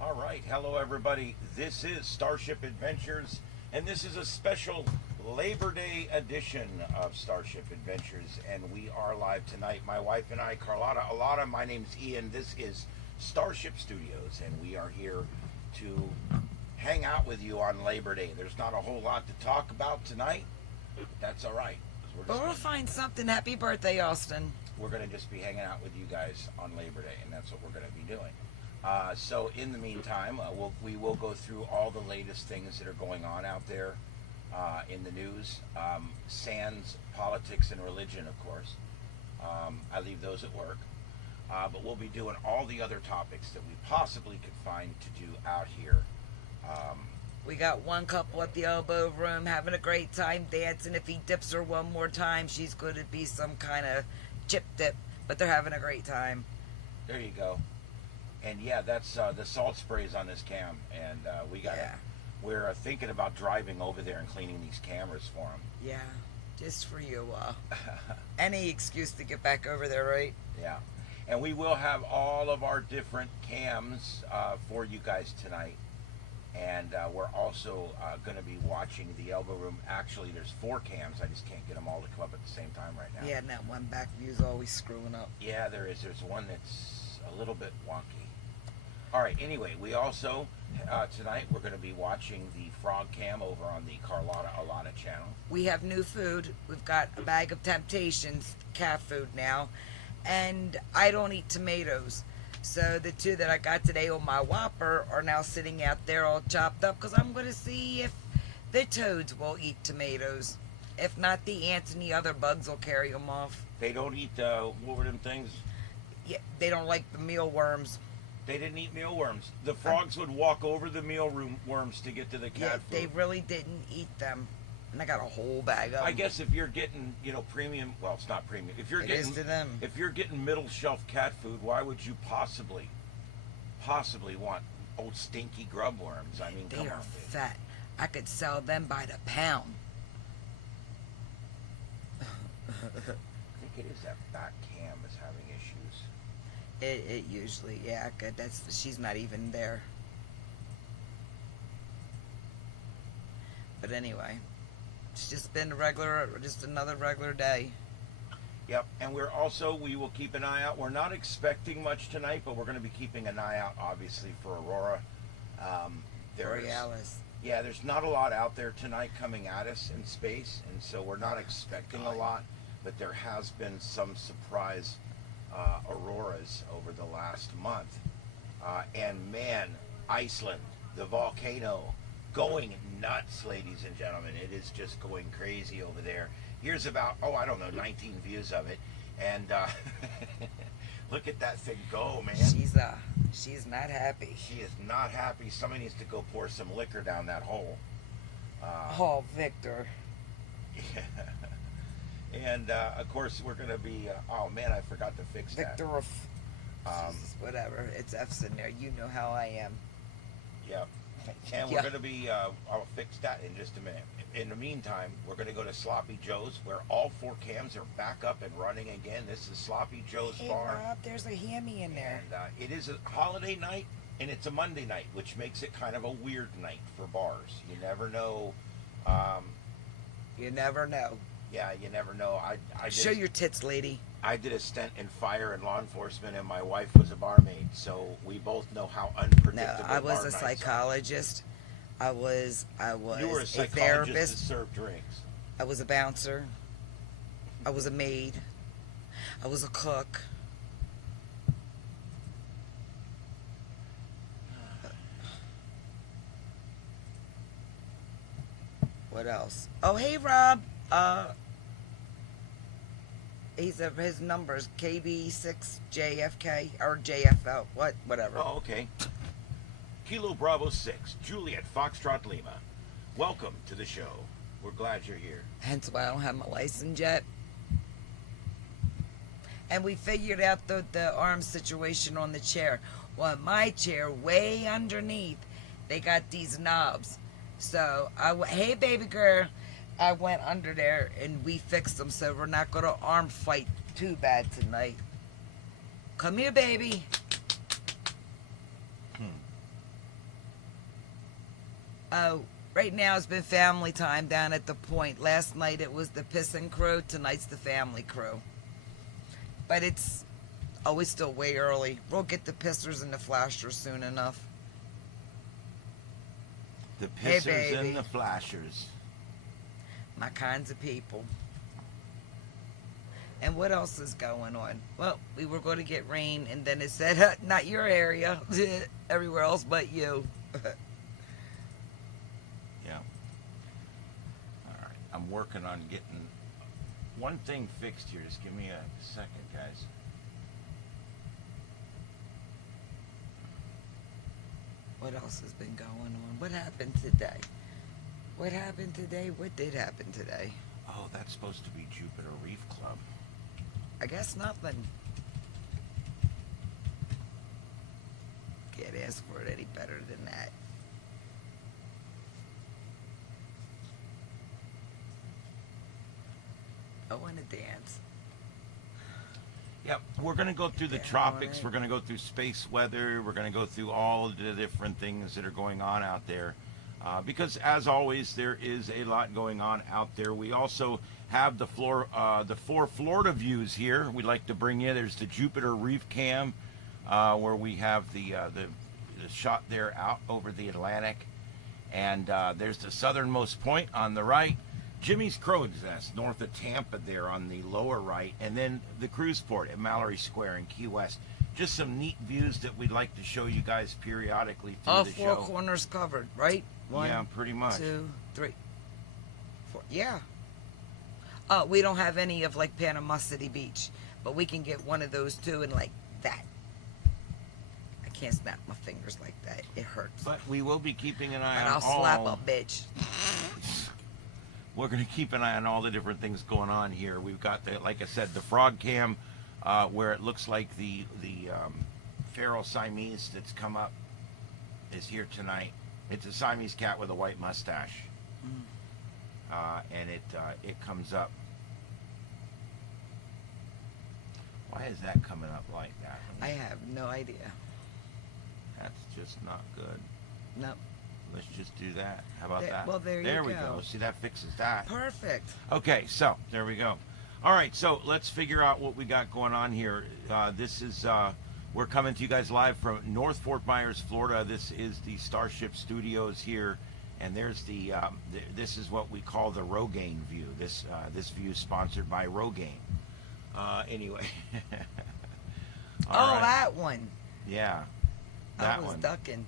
All right, hello everybody. This is Starship Adventures, and this is a special Labor Day edition of Starship Adventures, and we are live tonight. My wife and I, Carlotta, Alana, my name's Ian. This is Starship Studios, and we are here to hang out with you on Labor Day. There's not a whole lot to talk about tonight, but that's all right. But we'll find something. Happy birthday, Austin. We're going to just be hanging out with you guys on Labor Day, and that's what we're going to be doing. So in the meantime, we will go through all the latest things that are going on out there in the news, sans politics and religion, of course. I leave those at work. But we'll be doing all the other topics that we possibly could find to do out here. We got one couple at the elbow room having a great time dancing. If he dips her one more time, she's going to be some kind of chip dip. But they're having a great time. There you go. And yeah, that's the salt sprays on this cam, and we're thinking about driving over there and cleaning these cameras for them. Yeah, just for you. Any excuse to get back over there, right? Yeah, and we will have all of our different cams for you guys tonight, and we're also going to be watching the elbow room. Actually, there's 4 cams. I just can't get them all to come up at the same time right now. Yeah, and that one back view's always screwing up. Yeah, there is. There's one that's a little bit wonky. All right, anyway, we also, tonight, we're going to be watching the frog cam over on the Carlotta Alana channel. We have new food. We've got a bag of Temptations cat food now, and I don't eat tomatoes. So the 2 that I got today on my Whopper are now sitting out there all chopped up because I'm going to see if the toads will eat tomatoes. If not, the ants and the other bugs will carry them off. They don't eat, what were them things? Yeah, they don't like the mealworms. They didn't eat mealworms. The frogs would walk over the mealworms to get to the cat food. They really didn't eat them. And I got a whole bag of them. I guess if you're getting, premium, well, it's not premium. If you're getting middle shelf cat food, why would you possibly want old stinky grub worms? I mean, they come are on, fat. I could sell them by the pound. I think it is that back cam is having issues. It usually, yeah, good. She's not even there. But anyway, it's just been just another regular day. Yep, and we will keep an eye out. We're not expecting much tonight, but we're going to be keeping an eye out, obviously, for Aurora. Borealis. Yeah, there's not a lot out there tonight coming at us in space, and so we're not expecting a lot, but there has been some surprise auroras over the last month. And man, Iceland, the volcano, going nuts, ladies and gentlemen. It is just going crazy over there. Here's about, 19 views of it. And look at that thing go, man. She's not happy. She is not happy. Somebody needs to go pour some liquor down that hole. Victor. Yeah. And, of course, we're going to be... oh, man, I forgot to fix that. Jesus, whatever. It's F's in there. You know how I am. Yeah. And we're Yeah. going to be, I'll fix that in just a minute. In the meantime, we're going to go to Sloppy Joe's, where all 4 cams are back up and running again. This is Sloppy Joe's Hey, Bar. Rob, there's a hammy in there. And it is a holiday night, and it's a Monday night, which makes it kind of a weird night for bars. You never know. You never know. Yeah, you never know. I Show your tits, lady. I did a stint in fire and law enforcement, and my wife was a barmaid, so we both know how unpredictable. No, I was bar a nights are. psychologist. I was You were a a psychologist that therapist. served drinks. I was a bouncer. I was a maid. I was a cook. What else? Oh, hey, Rob. His numbers KB6JFK or JFL. Whatever. Oh, okay. Kilo Bravo 6, Juliet Foxtrot Lima. Welcome to the show. We're glad you're here. Hence why I don't have my license yet. And we figured out the arm situation on the chair. Well, my chair, way underneath, they got these knobs. So hey, baby girl, I went under there and we fixed them. So we're not going to arm fight too bad tonight. Come here, baby. Oh, right now it's been family time down at the point. Last night it was the pissing crew. Tonight's the family crew. But it's always still way early. We'll get the pissers and the flashers soon enough. The Hey, pissers baby. and the flashers. My kinds of people. And what else is going on? Well, we were going to get rain, and then it said, not your area. Everywhere else but you. Yeah. All right. I'm working on getting one thing fixed here. Just give me a second, guys. What else has been going on? What happened today? What happened today? What did happen today? Oh, that's supposed to be Jupiter Reef Club. I guess nothing. Can't ask for it any better than that. I want to dance. Yep, we're going to go through the Yeah, tropics. alright. We're going to go through space weather. We're going to go through all of the different things that are going on out there. Because, as always, there is a lot going on out there. We also have the 4 Florida views here we'd like to bring you. There's the Jupiter Reef Cam, where we have the shot there out over the Atlantic. And there's the southernmost point on the right. Jimmy's Crow's Nest, north of Tampa there on the lower right. And then the cruise port at Mallory Square in Key West. Just some neat views that we'd like to show you guys periodically through All the 4 show. corners covered, right? Yeah, pretty much. 2, 3, 4. Yeah. We don't have any of like Panama City Beach, but we can get one of those too, and like that. I can't snap my fingers like that. It hurts. But we will be keeping an eye But on I'll slap all. a bitch. We're going to keep an eye on all the different things going on here. We've got the, like I said, the frog cam, where it looks like the feral Siamese that's come up is here tonight. It's a Siamese cat with a white mustache, and it comes up. Why is that coming up like that? I have no idea. That's just not good. Nope. Let's just do that. How about There- that? well, there you There we go. go. See, that fixes that. Perfect. Okay, so there we go. All right, so let's figure out what we got going on here. This is we're coming to you guys live from North Fort Myers, Florida. This is the Starship Studios here, and there's this is what we call the Rogaine view. This view is sponsored by Rogaine. Anyway. All right. That one. Yeah. I That was one. ducking.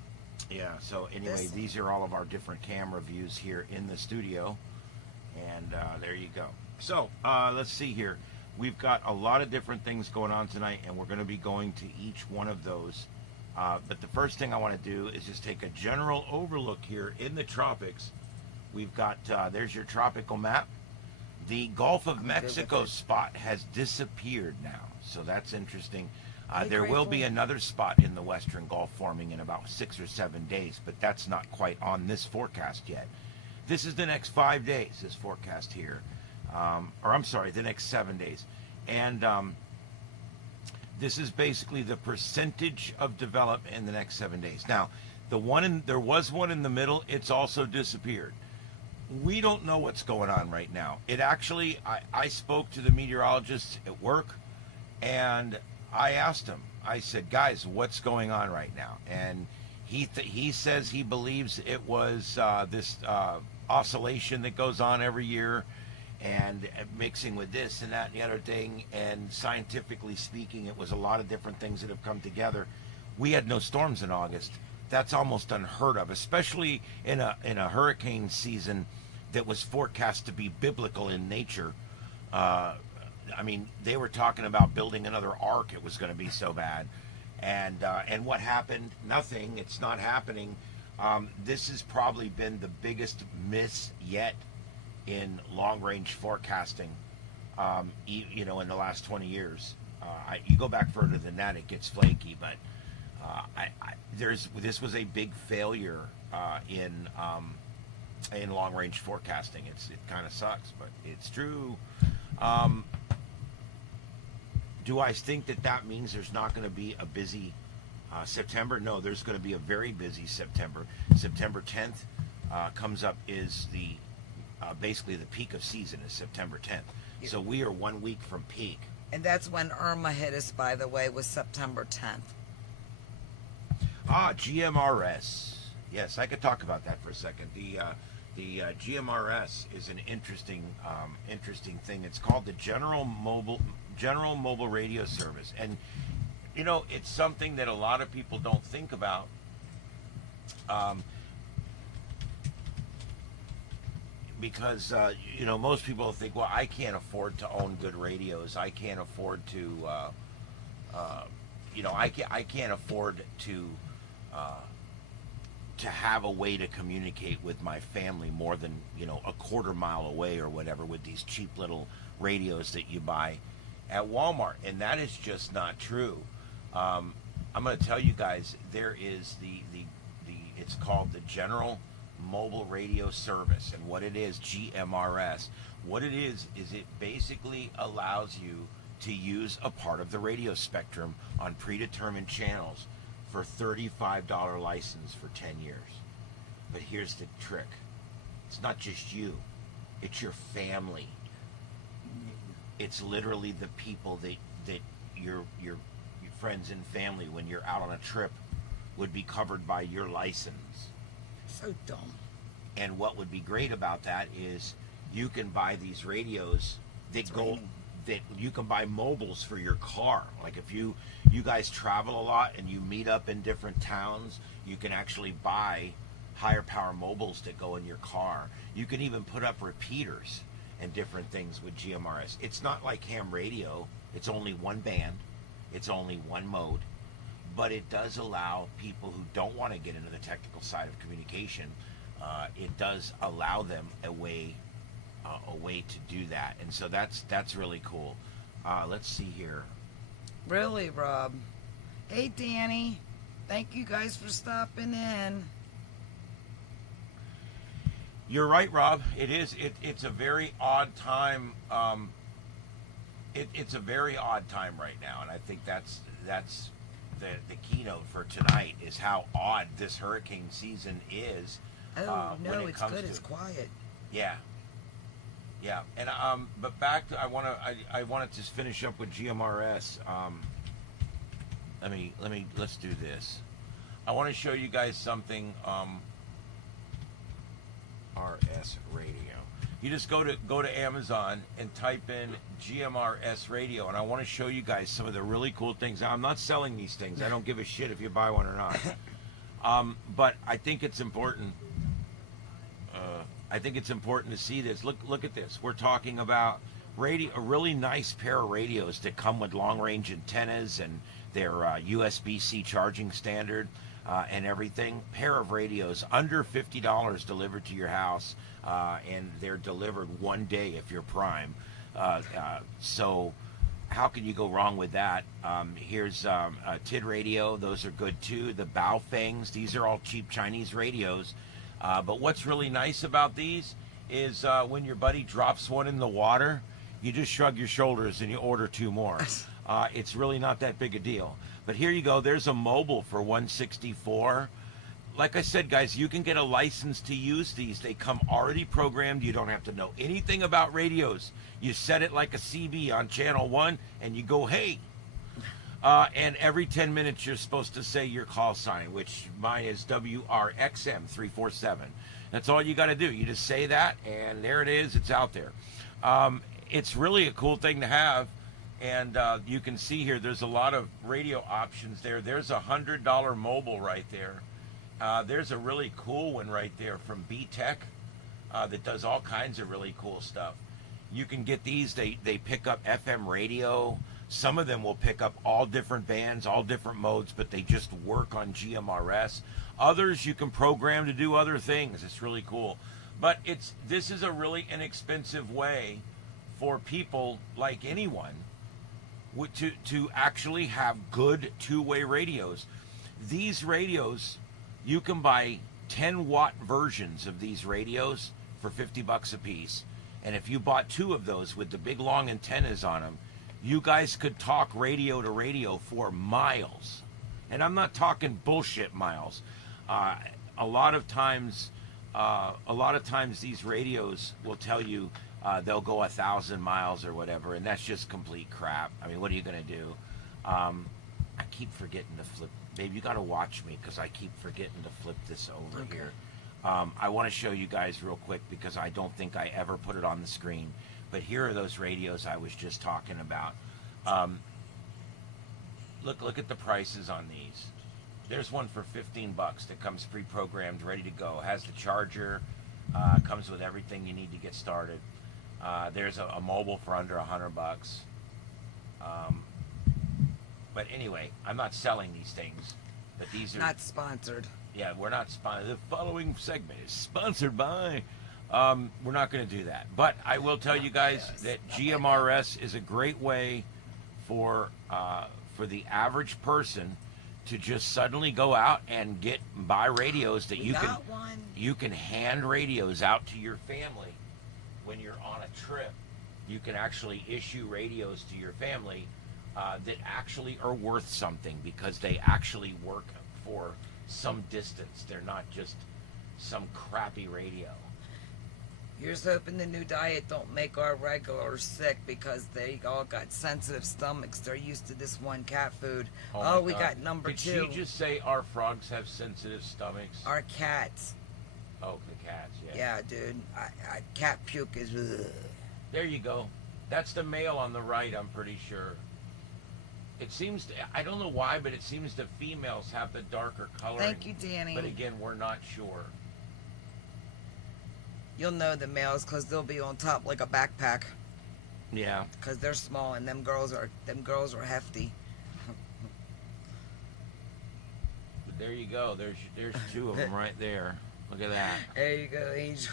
Yeah, so anyway, This- these are all of our different camera views here in the studio. And there you go. So, let's see here. We've got a lot of different things going on tonight, and we're going to be going to each one of those. But the first thing I want to do is just take a general overlook here in the tropics. We've got, there's your tropical map. The Gulf of I'm good with Mexico it. spot has disappeared now, so that's interesting. Hey, There will be grateful. another spot in the Western Gulf forming in about 6 or 7 days, but that's not quite on this forecast yet. This is the next 5 days, this forecast here. Or I'm sorry, the next 7 days. And this is basically the percentage of development in the next 7 days. Now, there was one in the middle, it's also disappeared. We don't know what's going on right now. It actually, I spoke to the meteorologists at work, and I asked him, I said, guys, what's going on right now? And he says he believes it was this oscillation that goes on every year, and mixing with this and that and the other thing. And scientifically speaking, it was a lot of different things that have come together. We had no storms in August. That's almost unheard of, especially in a hurricane season that was forecast to be biblical in nature. I mean, they were talking about building another ark. It was going to be so bad, and what happened? Nothing. It's not happening. This has probably been the biggest miss yet in long-range forecasting. In the last 20 years. You go back further than that, it gets flaky. But this was a big failure in long-range forecasting. It kind of sucks, but it's true. Do I think that means there's not going to be a busy September? No, there's going to be a very busy September. September 10th comes up is basically the peak of season is September 10th. Yeah. So we are 1 week from peak. And that's when Irma hit us, by the way, was September 10th. GMRS. Yes, I could talk about that for a second. The GMRS is an interesting thing. It's called the General Mobile Radio Service, and it's something that a lot of people don't think about. Because most people think, well, I can't afford to own good radios. I can't afford to, I can't afford to have a way to communicate with my family more than a quarter mile away or whatever with these cheap little radios that you buy at Walmart, and that is just not true. I'm going to tell you guys, there is it's called the General Mobile Radio Service, and what it is, GMRS, what it is it basically allows you to use a part of the radio spectrum on predetermined channels for $35 license for 10 years. But here's the trick. It's not just you. It's your family. It's literally the people that your friends and family, when you're out on a trip, would be covered by your license. So dumb. And what would be great about that is you can buy these radios that you can buy mobiles for your car. Like if you guys travel a lot and you meet up in different towns, you can actually buy higher power mobiles that go in your car. You can even put up repeaters and different things with GMRS. It's not like ham radio. It's only one band. It's only one mode. But it does allow people who don't want to get into the technical side of communication, it does allow them a way to do that. And so that's really cool. Let's see here. Really, Rob? Hey, Danny. Thank you guys for stopping in. You're right, Rob. It is. It's a very odd time. It's a very odd time right now, and I think that's the keynote for tonight is how odd this hurricane season is. Oh no, when it it's comes good. to, It's quiet. Yeah. And but back to I want to just finish up with GMRS. Let's do this. I want to show you guys something. RS radio. You just go to Amazon and type in GMRS radio, and I want to show you guys some of the really cool things. Now, I'm not selling these things. I don't give a shit if you buy one or not. But I think it's important. I think it's important to see this. Look at this. We're talking about a really nice pair of radios that come with long-range antennas and their USB-C charging standard and everything. Pair of radios under $50 delivered to your house, and they're delivered one day if you're Prime. So how can you go wrong with that? Here's a TID radio. Those are good too. The Baofangs. These are all cheap Chinese radios. But what's really nice about these is when your buddy drops one in the water, you just shrug your shoulders and you order 2 more. It's really not that big a deal. But here you go. There's a mobile for $164. Like I said, guys, you can get a license to use these. They come already programmed. You don't have to know anything about radios. You set it like a CB on channel 1 and you go, hey. And every 10 minutes you're supposed to say your call sign, which mine is WRXM 347. That's all you got to do. You just say that and there it is. It's out there. It's really a cool thing to have. And you can see here there's a lot of radio options there. There's a $100 mobile right there. There's a really cool one right there from B-Tech that does all kinds of really cool stuff. You can get these. They pick up FM radio. Some of them will pick up all different bands, all different modes, but they just work on GMRS. Others you can program to do other things. It's really cool. But this is a really inexpensive way for people like anyone to actually have good two-way radios. These radios, you can buy 10-watt versions of these radios for $50 a piece. And if you bought 2 of those with the big long antennas on them, you guys could talk radio to radio for miles. And I'm not talking bullshit miles. A lot of times these radios will tell you they'll go 1,000 miles or whatever, and that's just complete crap. I mean, what are you going to do? I keep forgetting to flip. Babe, you got to watch me because I keep forgetting to flip this over here. I want to show you guys real quick because I don't think I ever put it on the screen. But here are those radios I was just talking about. Look at the prices on these. There's one for $15 that comes pre-programmed, ready to go. Has the charger, comes with everything you need to get started. There's a mobile for under $100. But anyway, I'm not selling these things. But these are Not sponsored. Yeah, we're not sponsored. The following segment is sponsored by. We're not going to do that. But I will tell you guys that GMRS is a great way for the average person to just suddenly go out and buy radios that you can hand radios out to your family when you're on a trip. You can actually issue radios to your family that actually are worth something because they actually work for some distance. They're not just some crappy radio. Here's hoping the new diet don't make our regulars sick because they all got sensitive stomachs. They're used to this one cat food. Oh, we got number 2. Did she just say our frogs have sensitive stomachs? Our cats. Oh, the cats, yeah. Yeah, dude. Cat puke is... Ugh. There you go. That's the male on the right, I'm pretty sure. It seems, I don't know why, but it seems the females have the darker coloring. Thank you, Danny. But again, we're not sure. You'll know the males because they'll be on top like a backpack. Yeah. Because they're small and them girls are hefty. But there you go. There's 2 of them right there. Look at that. There you go, Angel.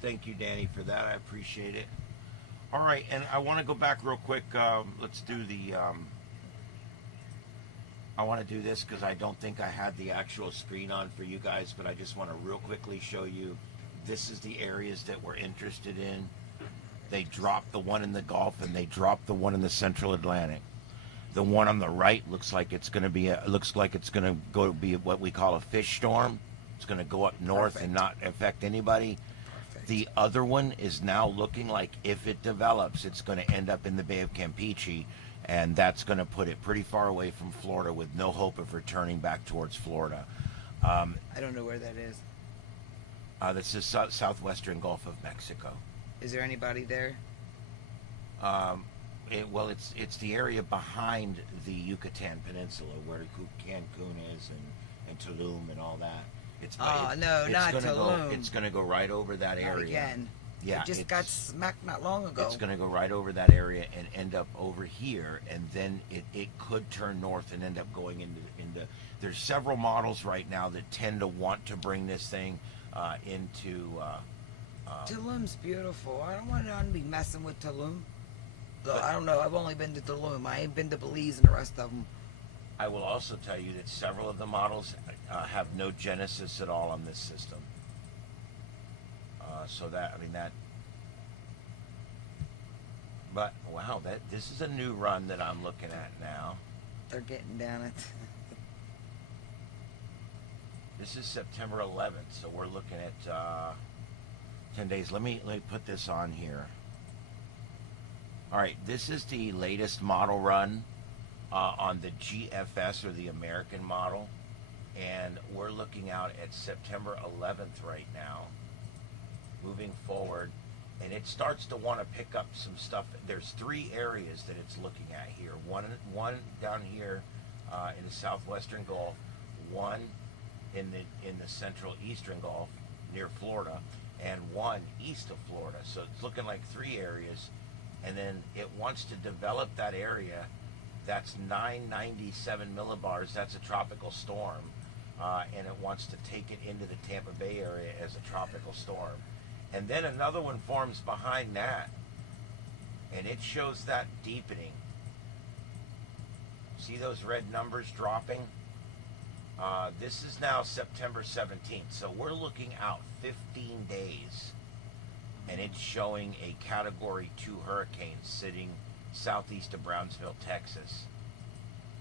Thank you, Danny, for that. I appreciate it. All right, and I want to go back real quick. Let's do the... I want to do this because I don't think I had the actual screen on for you guys, but I just want to real quickly show you. This is the areas that we're interested in. They dropped the one in the Gulf and they dropped the one in the Central Atlantic. The one on the right looks like it's going to be go be what we call a fish storm. It's going to go up north and not affect anybody. The other one is now looking like if it develops, it's going to end up in the Bay of Campeche, and that's going to put it pretty far away from Florida with no hope of returning back towards Florida. I don't know where that is. This is southwestern Gulf of Mexico. Is there anybody there? It's the area behind the Yucatan Peninsula where Cancun is and Tulum and all that. Not Tulum. It's going to go right over that area. Not again. Yeah, it just got smacked not long ago. It's going to go right over that area and end up over here, and then it could turn north and end up going into. There's several models right now that tend to want to bring this thing. into. Tulum's beautiful. I don't want to be messing with Tulum. Though I don't know. I've only been to Tulum. I ain't been to Belize and the rest of them. I will also tell you that several of the models have no Genesis at all on this system. So that, I mean, that. But wow, this is a new run that I'm looking at now. They're getting down it. This is September 11th, so we're looking at 10 days. Let me put this on here. All right, this is the latest model run on the GFS, or the American model, and we're looking out at September 11th right now, moving forward, and it starts to want to pick up some stuff. There's 3 areas that it's looking at here. One down here in the southwestern Gulf, one in the central eastern Gulf near Florida, and one east of Florida. So it's looking like 3 areas, and then it wants to develop that area. That's 997 millibars. That's a tropical storm, and it wants to take it into the Tampa Bay area as a tropical storm. And then another one forms behind that, and it shows that deepening. See those red numbers dropping? This is now September 17th, so we're looking out 15 days, and it's showing a Category 2 hurricane sitting southeast of Brownsville, Texas,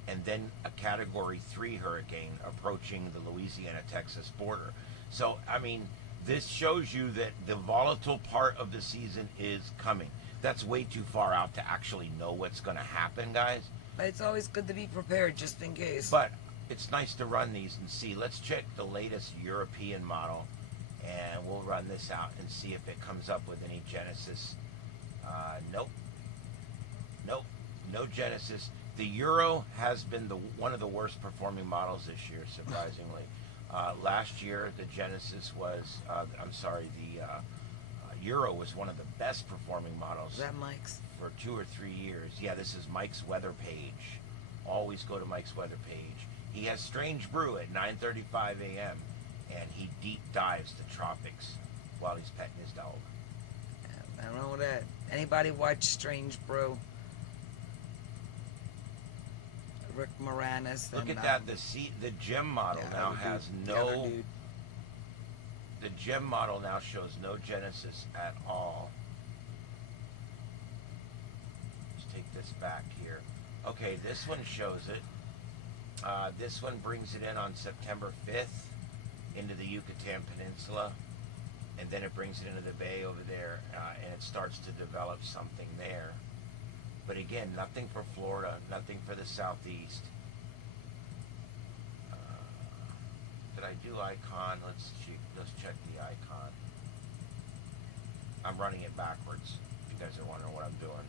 and then a Category 3 hurricane approaching the Louisiana-Texas border. So, I mean, this shows you that the volatile part of the season is coming. That's way too far out to actually know what's going to happen, guys. But it's always good to be prepared just in case. But it's nice to run these and see. Let's check the latest European model, and we'll run this out and see if it comes up with any Genesis. Nope. No Genesis. The Euro has been one of the worst performing models this year, surprisingly. Last year, the Genesis was, the Euro was one of the best performing models. Is that Mike's? For 2 or 3 years. Yeah, this is Mike's weather page. Always go to Mike's weather page. He has Strange Brew at 9:35 a.m. and he deep dives the tropics while he's petting his dog. I don't know that. Anybody watch Strange Brew? Rick Moranis. Look at that. The gem model now has no. The gem model now shows no Genesis at all. Let's take this back here. Okay, this one shows it. This one brings it in on September 5th into the Yucatan Peninsula, and then it brings it into the bay over there, and it starts to develop something there. But again, nothing for Florida, nothing for the southeast. Did I do icon? Let's check the icon. I'm running it backwards. If you guys are wondering what I'm doing,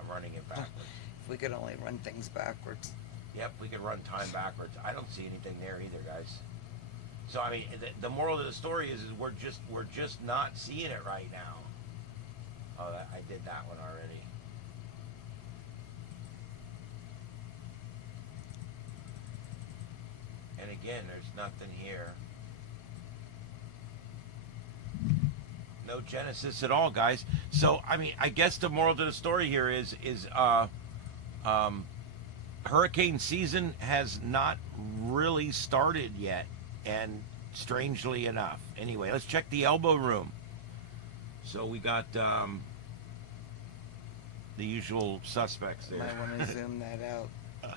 I'm running it backwards. If we could only run things backwards. Yep, we could run time backwards. I don't see anything there either, guys. So I mean, the moral of the story is we're just not seeing it right now. Oh, I did that one already. And again, there's nothing here. No Genesis at all, guys. So I mean, I guess the moral to the story here is hurricane season has not really started yet, and strangely enough. Anyway, let's check the elbow room. So we got the usual suspects there. Might want to zoom that out. Yeah,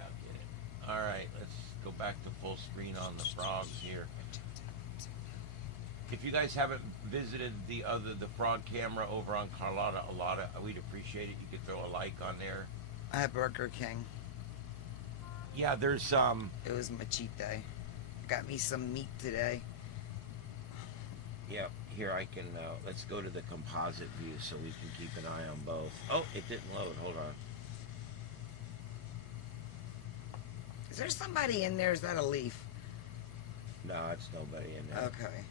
I'll get it. All right, let's go back to full screen on the frogs here. If you guys haven't visited the frog camera over on Carlotta Alata, we'd appreciate it. You could throw a like on there. I have Burger King. Yeah, there's It was my cheat day. Got me some meat today. Yeah, here I can. Let's go to the composite view so we can keep an eye on both. Oh, it didn't load. Hold on. Is there somebody in there? Is that a leaf? No, it's nobody in there. Okay.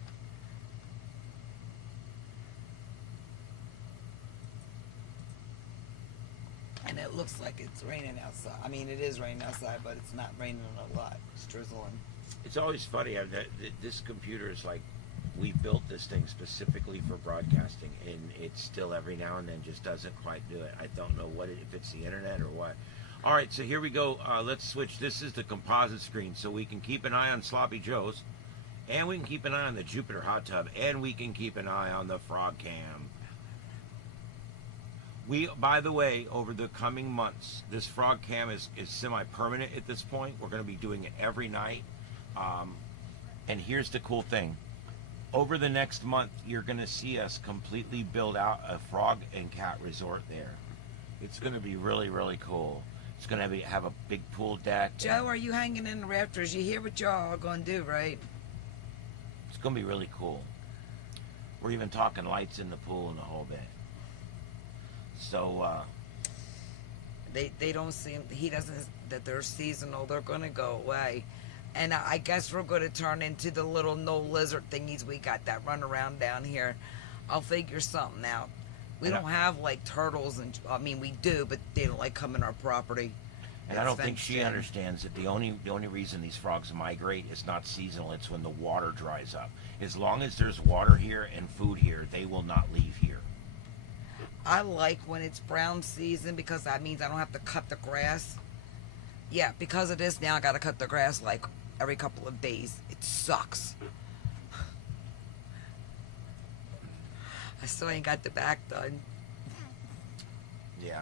And it looks like it's raining outside. I mean, it is raining outside, but it's not raining a lot. It's drizzling. It's always funny. This computer is like, we built this thing specifically for broadcasting, and it still every now and then just doesn't quite do it. I don't know if it's the internet or what. All right, so here we go. Let's switch. This is the composite screen, so we can keep an eye on Sloppy Joe's, and we can keep an eye on the Jupiter hot tub, and we can keep an eye on the frog cam. By the way, over the coming months, this frog cam is semi-permanent at this point. We're going to be doing it every night. And here's the cool thing. Over the next month, you're going to see us completely build out a frog and cat resort there. It's going to be really, really cool. It's going to have a big pool deck. Joe, are you hanging in the rafters? You hear what y'all are going to do, right? It's going to be really cool. We're even talking lights in the pool and the whole bit. So, they don't seem, he doesn't, that they're seasonal, they're going to go away. And I guess we're going to turn into the little no lizard thingies we got that run around down here. I'll figure something out. We don't have like turtles, and I mean we do, but they don't like come in our property. And I don't think she understands that the only reason these frogs migrate is not seasonal. It's when the water dries up. As long as there's water here and food here, they will not leave here. I like when it's brown season because that means I don't have to cut the grass. Yeah, because of this now I got to cut the grass like every couple of days. It sucks. I still ain't got the back done. Yeah.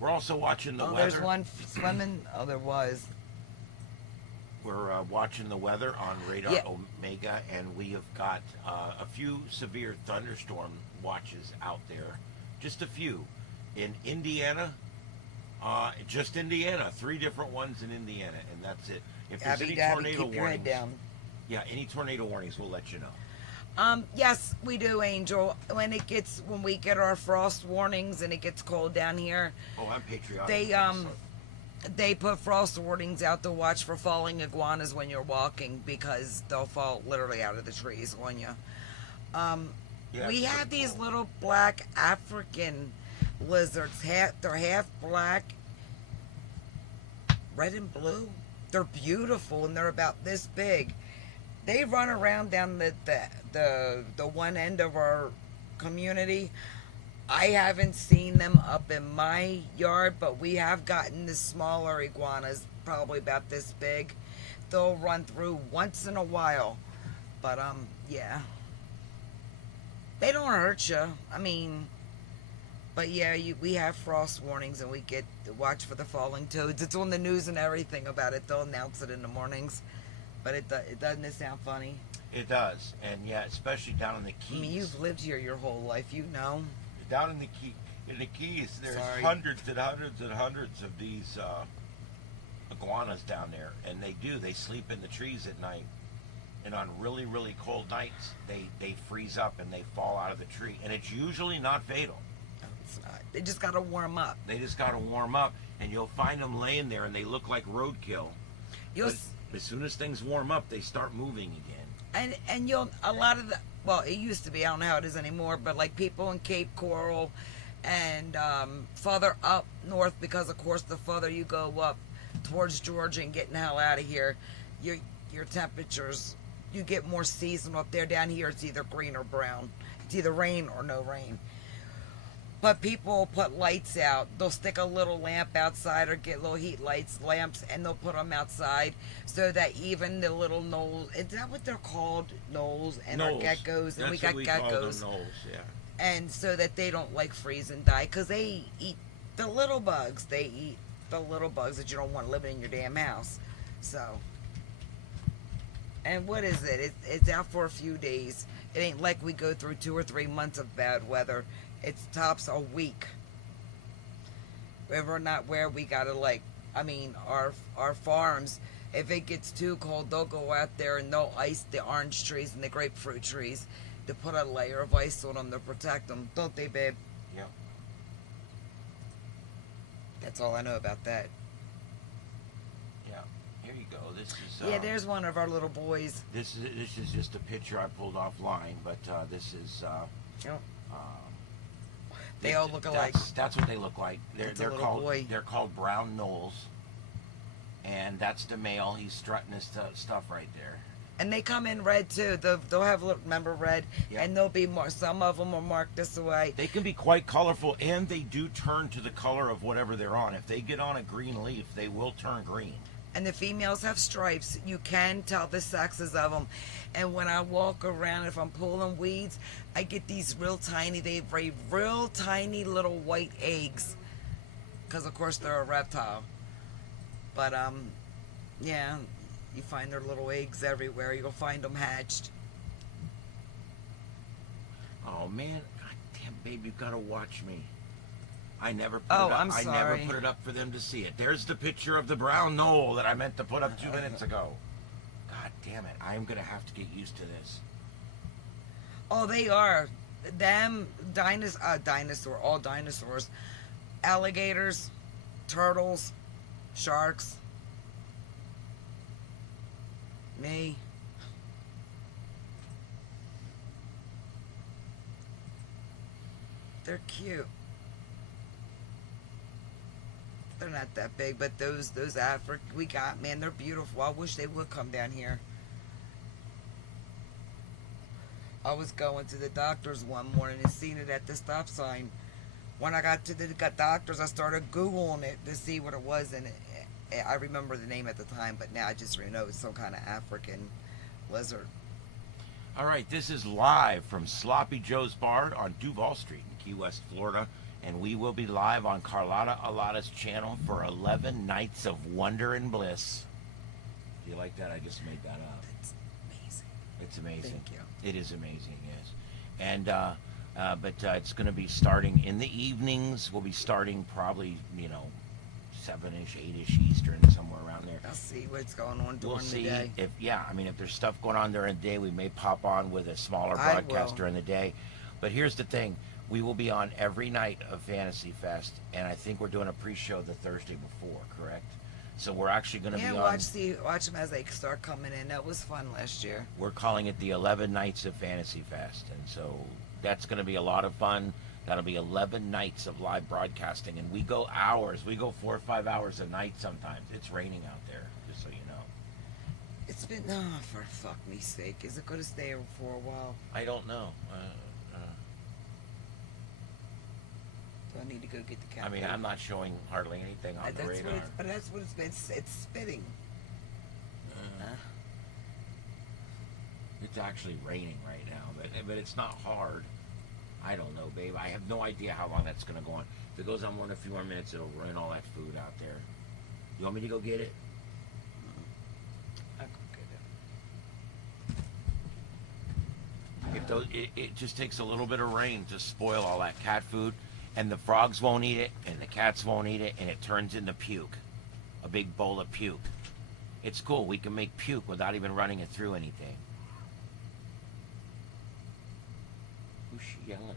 We're also watching the weather. There's one swimming. Oh, there was. We're watching the weather on Radar Omega, and we have got a few severe thunderstorm watches out there. Just a few. In Indiana, just Indiana. 3 different ones in Indiana, and that's it. If there's any tornado keep your head warnings, down. yeah, any tornado warnings, we'll let you know. Yes, we do, Angel. When we get our frost warnings and it gets cold down here, Oh, I'm patriotic. they put frost warnings out to watch for falling iguanas when you're walking because they'll fall literally out of the trees on you. Yeah, we have pretty these cool. little black African lizards. They're half black, red and blue. They're beautiful and they're about this big. They run around down the one end of our community. I haven't seen them up in my yard, but we have gotten the smaller iguanas, probably about this big. They'll run through once in a while, but yeah, they don't hurt you. I mean, but yeah, we have frost warnings, and we get to watch for the falling toads. It's on the news and everything about it. They'll announce it in the mornings. But doesn't it sound funny? It does, and yeah, especially down in the Keys. I mean, you've lived here your whole life, you know. Down in the Keys, there's hundreds and hundreds and hundreds of these iguanas down there, and they sleep in the trees at night. And on really, really cold nights, they freeze up and they fall out of the tree, and it's usually not fatal. No, it's not. They just got to warm up. They just got to warm up, and you'll find them laying there, and they look like roadkill. As soon as things warm up, they start moving again. And it used to be, I don't know how it is anymore, but like people in Cape Coral and farther up north, because of course the further you go up towards Georgia and getting the hell out of here, your temperatures, you get more seasonal up there. Down here it's either green or brown. It's either rain or no rain. But people put lights out. They'll stick a little lamp outside or get little heat lamps, and they'll put them outside so that even the little gnolls, is that what they're called? Gnolls and our geckos, and we got geckos. Call them gnolls, yeah. And so that they don't like freeze and die, because they eat the little bugs. They eat the little bugs that you don't want living in your damn house. So, and what is it? It's out for a few days. It ain't like we go through 2 or 3 months of bad weather. It's tops a week. Whether or not where we gotta our farms, if it gets too cold, they'll go out there and they'll ice the orange trees and the grapefruit trees to put a layer of ice on them to protect them, don't they, babe? Yeah. That's all I know about that. Yeah. Here you go. This is. Yeah, there's one of our little boys. This is just a picture I pulled offline, but this is. Yep. They all look alike. That's what they look like. They're called boy. They're called brown knolls. and that's the male. He's strutting his stuff right there. And they come in red too. They'll have remember red, Yeah. and they'll be more. Some of them are marked this way. They can be quite colorful, and they do turn to the color of whatever they're on. If they get on a green leaf, they will turn green. And the females have stripes. You can tell the sexes of them. And when I walk around, if I'm pulling weeds, I get these real tiny. They have real tiny little white eggs, because of course they're a reptile. But yeah. You find their little eggs everywhere. You'll find them hatched. Oh man, God damn, babe, you've got to watch me. I never put Oh, it up. I'm I sorry. never put it up for them to see it. There's the picture of the brown knoll that I meant to put up 2 minutes ago. God damn it, I'm gonna have to get used to this. Oh, they are. Them all dinosaurs, alligators, turtles, sharks. Me. They're cute. They're not that big, but those African we got, man, they're beautiful. I wish they would come down here. I was going to the doctor's one morning and seen it at the stop sign. When I got to the doctor's, I started Googling it to see what it was, and I remember the name at the time, but now I just know it's some kind of African lizard. All right, this is live from Sloppy Joe's Bar on Duval Street in Key West, Florida, and we will be live on Carlotta Alada's channel for 11 nights of wonder and bliss. Do you like that? I just made that up. That's amazing. It's amazing. Thank you. It is amazing, yes. And but it's going to be starting in the evenings. We'll be starting probably 7-ish, 8-ish Eastern, somewhere around there. I'll see what's going on during We'll see the day. if there's stuff going on during the day, we may pop on with a smaller I broadcast will. during the day. But here's the thing. We will be on every night of Fantasy Fest, and I think we're doing a pre-show the Thursday before, correct? So we're actually going to Yeah, be on... watch them as they start coming in. That was fun last year. We're calling it the 11 Nights of Fantasy Fest, and so that's going to be a lot of fun. That'll be 11 nights of live broadcasting, and we go hours. We go 4 or 5 hours a night sometimes. It's raining out there, just so you know. It's been, for fuck me sake. Is it going to stay for a while? I don't know. Do I need to go get the cat? I mean, I'm not showing hardly anything on the radar. But that's what it's been. It's spitting. It's actually raining right now, but it's not hard. I don't know, babe. I have no idea how long that's going to go on. If it goes on more than a few more minutes, it'll ruin all that food out there. You want me to go get it? I'll go get it. It just takes a little bit of rain to spoil all that cat food, and the frogs won't eat it, and the cats won't eat it, and it turns into puke. A big bowl of puke. It's cool. We can make puke without even running it through anything. Who's she yelling at?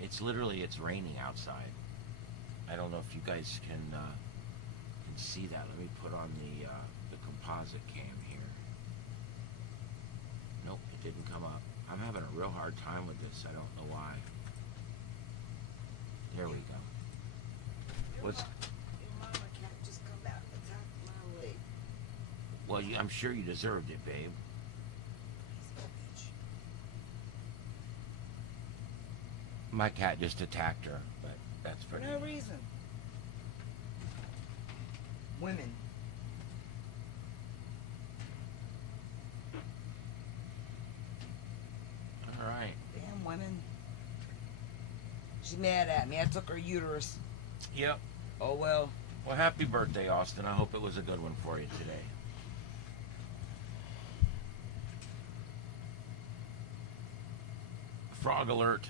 It's raining outside. I don't know if you guys can see that. Let me put on the composite cam here. Nope, it didn't come up. I'm having a real hard time with this. I don't know why. There we go. What's? Your mama cat just come out and attack my leg. Well, I'm sure you deserved it, babe. My cat just attacked her, but that's For pretty. no reason. Women. All right. Damn women. She's mad at me. I took her uterus. Yep. Oh well. Well, happy birthday, Austin. I hope it was a good one for you today. Frog alert.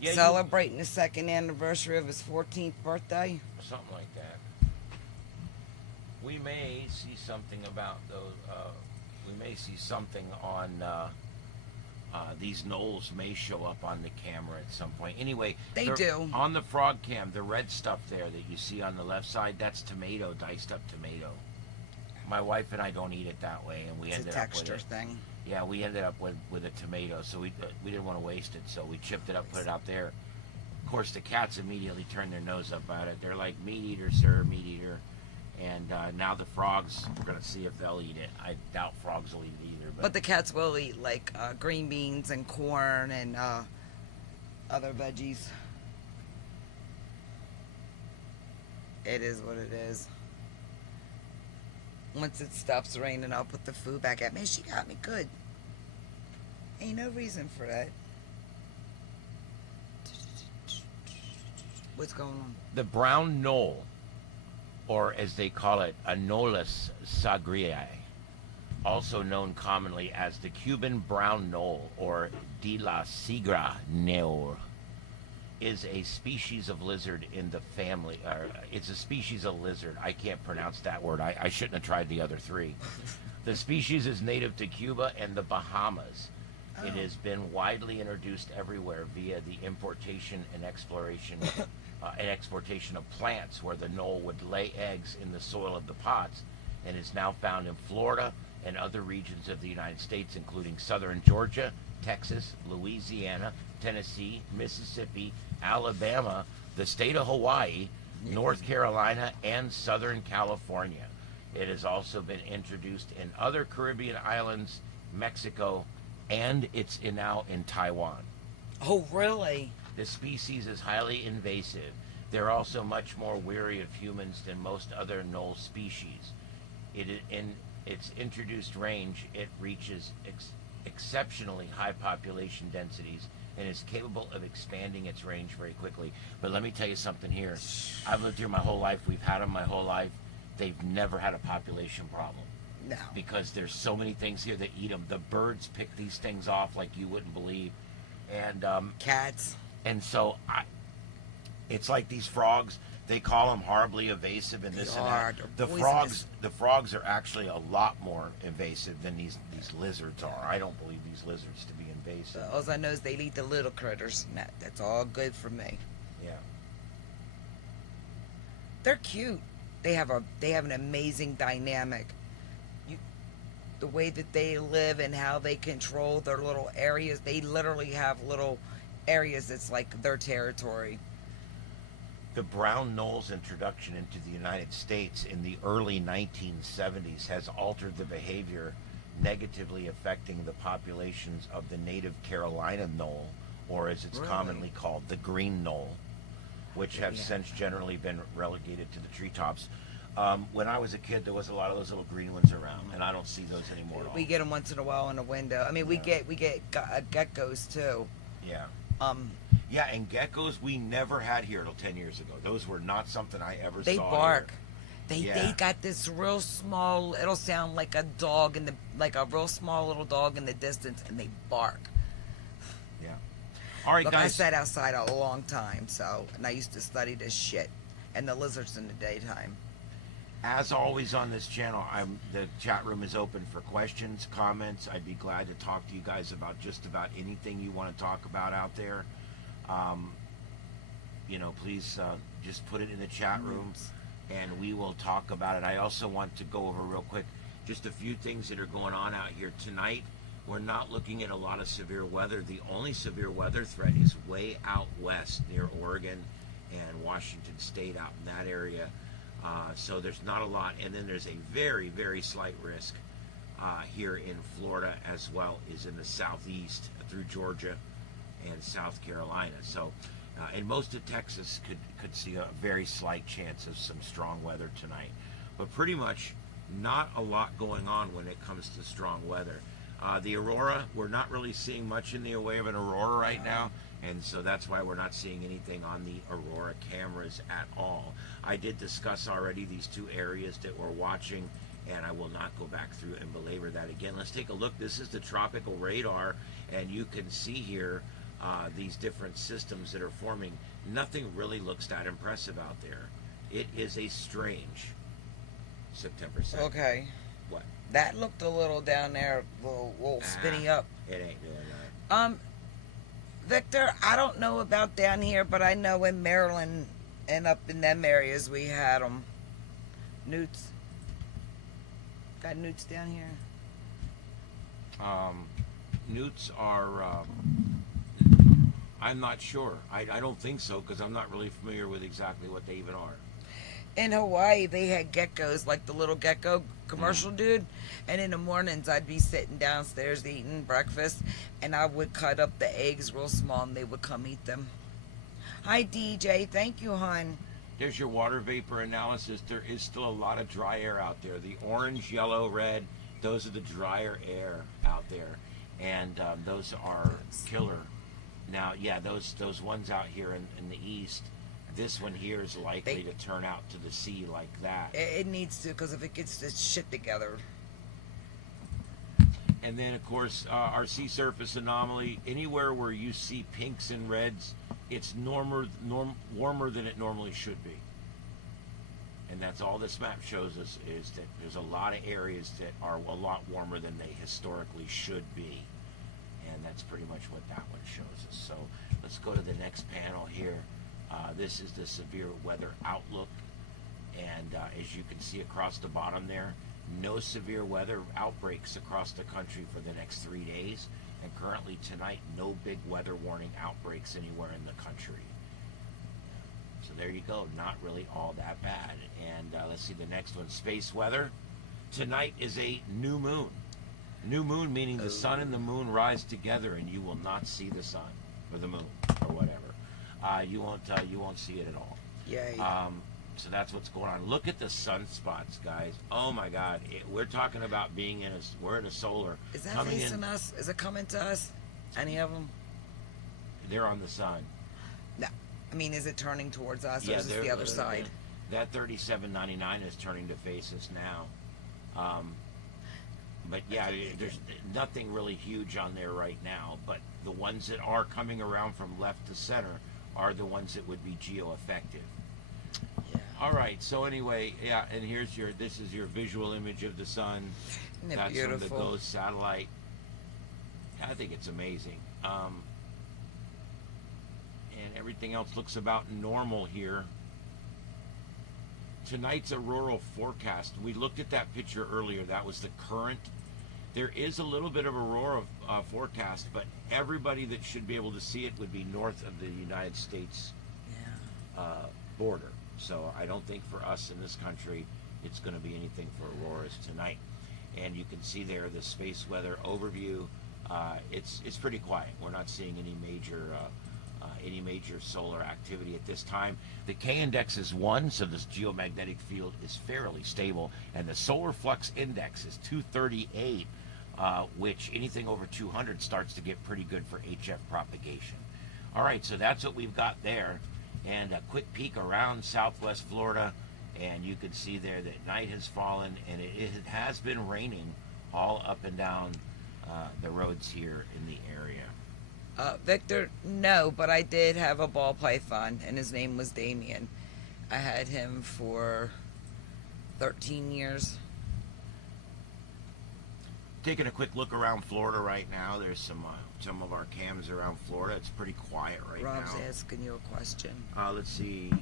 Yeah, Celebrating the second anniversary of his 14th birthday. something like that. We may see something about those. We may see something on these knolls may show up on the camera at some point. Anyway, They do. On the frog cam. The red stuff there that you see on the left side, that's tomato, diced up tomato. My wife and I don't eat it that way, and we It's a ended up with texture it. thing. Yeah, we ended up with a tomato, so we didn't want to waste it, so we chipped it up, put it out there. course, the cats immediately turn their nose up at it. They're like, meat eater, sir, meat eater. And now the frogs, we're going to see if they'll eat it. I doubt frogs will eat it either. But the cats will eat like green beans and corn and other veggies. It is what it is. Once it stops raining, I'll put the food back at me. She got me good. Ain't no reason for that. What's going on? The brown knoll, or as they call it, Anolis sagriae, also known commonly as the Cuban brown knoll, or de la sigra knoll, is a species of lizard in the family. It's a species of lizard. I can't pronounce that word. I shouldn't have tried the other three. The species is native to Cuba and the Bahamas. Oh. It has been widely introduced everywhere via the importation and exploration and exportation of plants, where the knoll would lay eggs in the soil of the pots, and is now found in Florida and other regions of the United States, including southern Georgia, Texas, Louisiana, Tennessee, Mississippi, Alabama, the state of Hawaii, North Carolina, and Southern California. It has also been introduced in other Caribbean islands, Mexico, and it's now in Taiwan. Oh, really? The species is highly invasive. They're also much more wary of humans than most other knoll species. In its introduced range, it reaches exceptionally high population densities and is capable of expanding its range very quickly. But let me tell you something here. I've lived here my whole life. We've had them my whole life. They've never had a population problem. No. Because there's so many things here that eat them. The birds pick these things off like you wouldn't believe. And Cats. and so it's like these frogs. They call them horribly evasive and this and that. They're The poisonous. frogs are actually a lot more invasive than these lizards are. I don't believe these lizards to be invasive. All I know is they eat the little critters, and that's all good for me. Yeah. They're cute. They have an amazing dynamic. The way that they live and how they control their little areas. They literally have little areas that's like their territory. The brown knoll's introduction into the United States in the early 1970s has altered the behavior, negatively affecting the populations of the native Carolina knoll, or as it's Really? commonly called, the green knoll, which have Yeah. since generally been relegated to the treetops. When I was a kid, there was a lot of those little green ones around, and I don't see those anymore at all. We get them once in a while in the window. I mean, we Yeah. get geckos too. Yeah. Um, Yeah, and geckos we never had here till 10 years ago. Those were not something I ever they saw bark. here. They got this real small. It'll sound like a dog like a real small little dog in the distance, and they bark. Yeah. All right, Look, guys. I sat outside a long time, and I used to study this shit and the lizards in the daytime. As always on this channel, the chat room is open for questions, comments. I'd be glad to talk to you guys about just about anything you want to talk about out there. Please just put it in the chat room, and we will talk about it. I also want to go over real quick just a few things that are going on out here tonight. We're not looking at a lot of severe weather. The only severe weather threat is way out west near Oregon and Washington State, out in that area. So there's not a lot. And then there's a very, very slight risk here in Florida, as well as in the southeast through Georgia and South Carolina. So, and most of Texas could see a very slight chance of some strong weather tonight. But pretty much not a lot going on when it comes to strong weather. The aurora, we're not really seeing much in the way of an aurora right now, and so that's why we're not seeing anything on the aurora cameras at all. I did discuss already these two areas that we're watching, and I will not go back through and belabor that again. Let's take a look. This is the tropical radar, and you can see here these different systems that are forming. Nothing really looks that impressive out there. It is a strange September 2nd. Okay. What? That looked a little down there, a little spinny up. It ain't doing that. Victor, I don't know about down here, but I know in Maryland and up in them areas we had them. Newts. Got newts down here. Newts are I'm not sure. I don't think so because I'm not really familiar with exactly what they even are. In Hawaii, they had geckos, like the little gecko commercial dude. And in the mornings, I'd be sitting downstairs eating breakfast, and I would cut up the eggs real small, and they would come eat them. Hi, DJ. Thank you, hon. There's your water vapor analysis. There is still a lot of dry air out there. The orange, yellow, red, those are the drier air out there. And those are killer. Now, yeah, those ones out here in the east, this one here is likely to turn out to the sea like that. It needs to, because if it gets its shit together. And then, of course, our sea surface anomaly, anywhere where you see pinks and reds, it's warmer than it normally should be. And that's all this map shows us, is that there's a lot of areas that are a lot warmer than they historically should be. And that's pretty much what that one shows us. So let's go to the next panel here. This is the severe weather outlook. And as you can see across the bottom there, no severe weather outbreaks across the country for the next 3 days. And currently tonight, no big weather warning outbreaks anywhere in the country. So there you go, not really all that bad. And let's see the next one, space weather. Tonight is a new moon. New moon meaning the sun and the moon rise together, and you will not see the sun or the moon or whatever. You won't see it at all. Yay. So that's what's going on. Look at the sunspots, guys. Oh my God, we're talking about we're in a solar. Is that facing us? Is it coming to us? Any of them? They're on the sun. No. I mean, is it turning towards us, or is it the other side? That 3799 is turning to face us now. But yeah, there's nothing really huge on there right now. But the ones that are coming around from left to center are the ones that would be geo-effective. Yeah. All right. So anyway, yeah, and this is your visual image of the sun. Isn't it That's beautiful? from the GOES satellite. I think it's amazing. And everything else looks about normal here. Tonight's auroral forecast. We looked at that picture earlier. That was the current. There is a little bit of aurora forecast, but everybody that should be able to see it would be north of the United States border. So I don't think for us in this country it's going to be anything for auroras tonight. And you can see there the space weather overview. It's pretty quiet. We're not seeing any major solar activity at this time. The K index is 1, so this geomagnetic field is fairly stable, and the solar flux index is 238, which anything over 200 starts to get pretty good for HF propagation. All right, so that's what we've got there, and a quick peek around southwest Florida, and you can see there that night has fallen, and it has been raining all up and down the roads here in the area. Victor, no, but I did have a ball python, and his name was Damien. I had him for 13 years. Taking a quick look around Florida right now. There's some of our cams around Florida. It's pretty quiet right now. Rob's asking you a question. Let's see.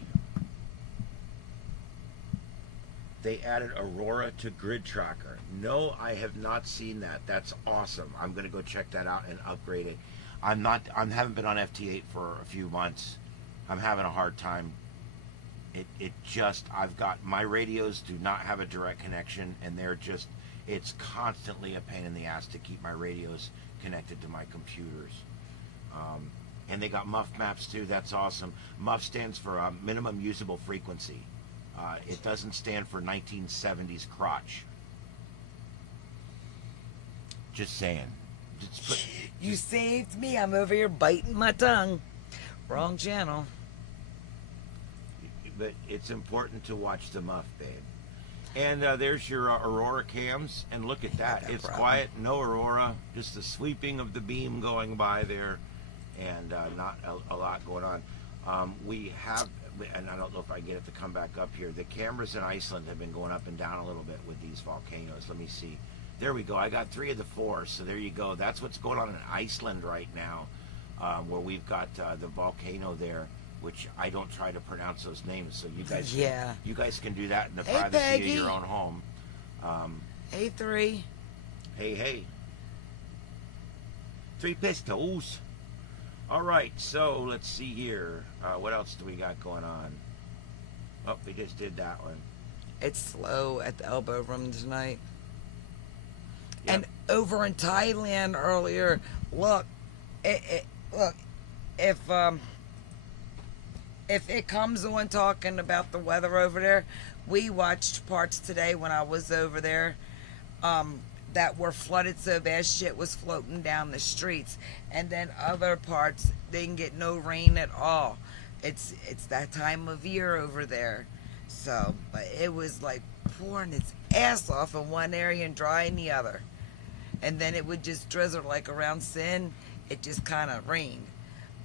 They added Aurora to Grid Tracker. No, I have not seen that. That's awesome. I'm going to go check that out and upgrade it. I haven't been on FT8 for a few months. I'm having a hard time. I've got, my radios do not have a direct connection, and it's constantly a pain in the ass to keep my radios connected to my computers. And they got MUF maps too. That's awesome. MUF stands for minimum usable frequency. It doesn't stand for 1970s crotch. Just saying. You saved me. I'm over here biting my tongue. Wrong channel. But it's important to watch the MUF, babe. And there's your Aurora cams. And look at that. It's quiet. No Aurora. Just the sweeping of the beam going by there. And not a lot going on. We have, and I don't know if I can get it to come back up here, the cameras in Iceland have been going up and down a little bit with these volcanoes. Let me see. There we go. I got 3 of the 4. So there you go. That's what's going on in Iceland right now, where we've got the volcano there, which I don't try to pronounce those names. So you guys can do that in the privacy Peggy. of your own home. Hey, 3. Hey. 3 pistols. All right, so let's see here. What else do we got going on? Oh, we just did that one. It's slow at the elbow room tonight. Yep. And over in Thailand earlier, look, look, if it comes on talking about the weather over there, we watched parts today when I was over there, that were flooded so bad shit was floating down the streets, and then other parts they didn't get no rain at all. It's that time of year over there, so but it was like pouring its ass off in one area and dry in the other, and then it would just drizzle like around Sin. It just kind of rained,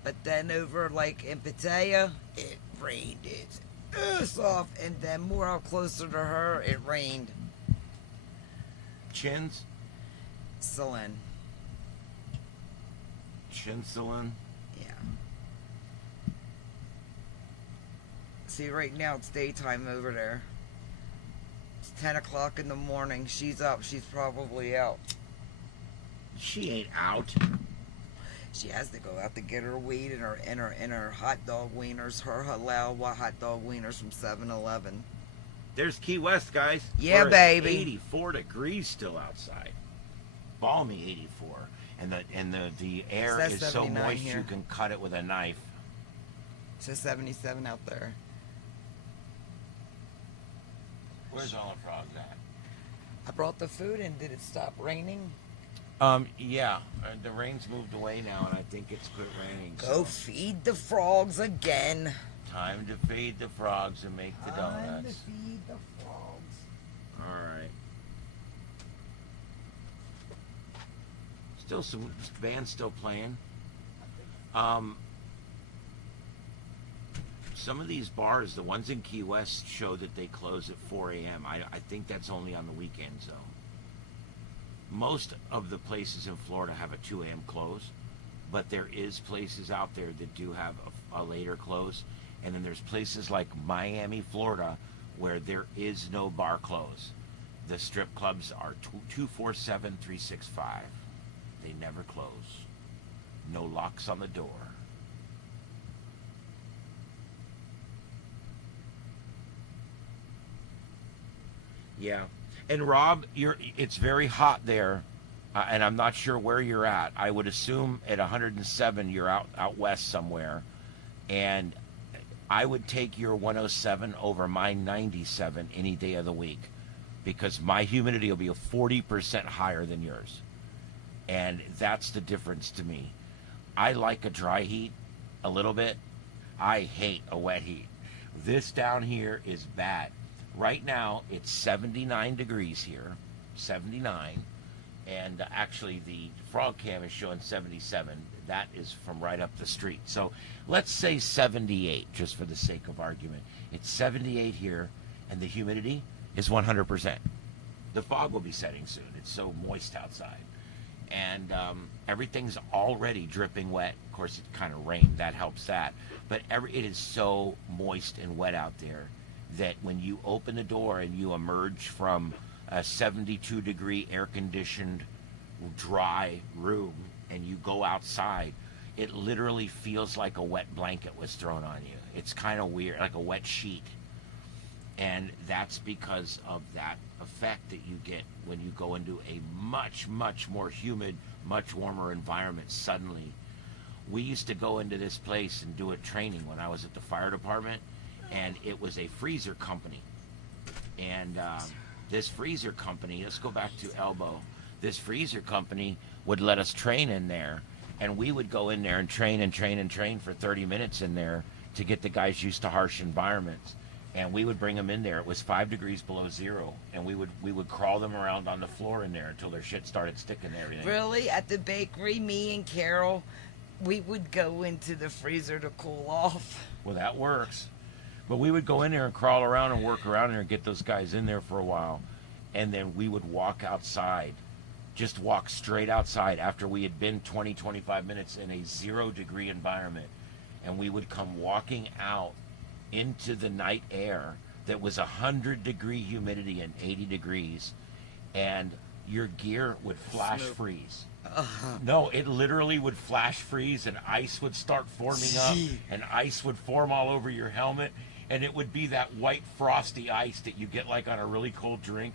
but then over like in Pattaya, it rained its ass off, and then more out closer to her, it rained. Chins? Celine. Chinsulin? Yeah. See, right now it's daytime over there. It's 10 o'clock in the morning. She's up. She's probably out. She ain't out. She has to go out to get her weed and her hot dog wieners, her halal hot dog wieners from 7-Eleven. There's Key West, guys. Yeah, We're at baby. 84 degrees still outside. Balmy 84. And the air Says is so 79 moist here. you can cut it with a knife. It says 77 out there. Where's all the frogs at? I brought the food in. Did it stop raining? Yeah. The rain's moved away now, and I think it's quit raining. Go So feed the frogs again. time to feed the frogs and make the Time to donuts. feed the frogs. All right. Still some bands still playing. Some of these bars, the ones in Key West, show that they close at 4 a.m. I think that's only on the weekends, though. Most of the places in Florida have a 2 a.m. close, but there is places out there that do have a later close. And then there's places like Miami, Florida, where there is no bar close. The strip clubs are 247-365. They never close. No locks on the door. Yeah. And Rob, it's very hot there, and I'm not sure where you're at. I would assume at 107 you're out west somewhere, and I would take your 107 over my 97 any day of the week, because my humidity will be 40% higher than yours, and that's the difference to me. I like a dry heat a little bit. I hate a wet heat. This down here is bad. Right now, it's 79 degrees here, 79, and actually the frog cam is showing 77. That is from right up the street. So let's say 78, just for the sake of argument. It's 78 here, and the humidity is 100%. The fog will be setting soon. It's so moist outside. And everything's already dripping wet. Of course, it kind of rained. That helps that. But it is so moist and wet out there that when you open the door and you emerge from a 72-degree air-conditioned, dry room and you go outside, it literally feels like a wet blanket was thrown on you. It's kind of weird, like a wet sheet. And that's because of that effect that you get when you go into a much, much more humid, much warmer environment suddenly. We used to go into this place and do a training when I was at the fire department, and it was a freezer company. And this freezer company, let's go back to Elbow. This freezer company would let us train in there, and we would go in there and train for 30 minutes in there to get the guys used to harsh environments. And we would bring them in there. It was 5 degrees below zero, and we would crawl them around on the floor in there until their shit started sticking and everything. Really? At the bakery, me and Carol, we would go into the freezer to cool off. Well, that works. But we would go in there and crawl around and work around there and get those guys in there for a while. And then we would walk outside, just walk straight outside after we had been 20, 25 minutes in a 0-degree environment. And we would come walking out into the night air that was 100-degree humidity and 80 degrees. And your gear would flash Smoke. freeze. Uh-huh. No, it literally would flash freeze and ice would start forming up Gee. and ice would form all over your helmet, and it would be that white frosty ice that you get like on a really cold drink,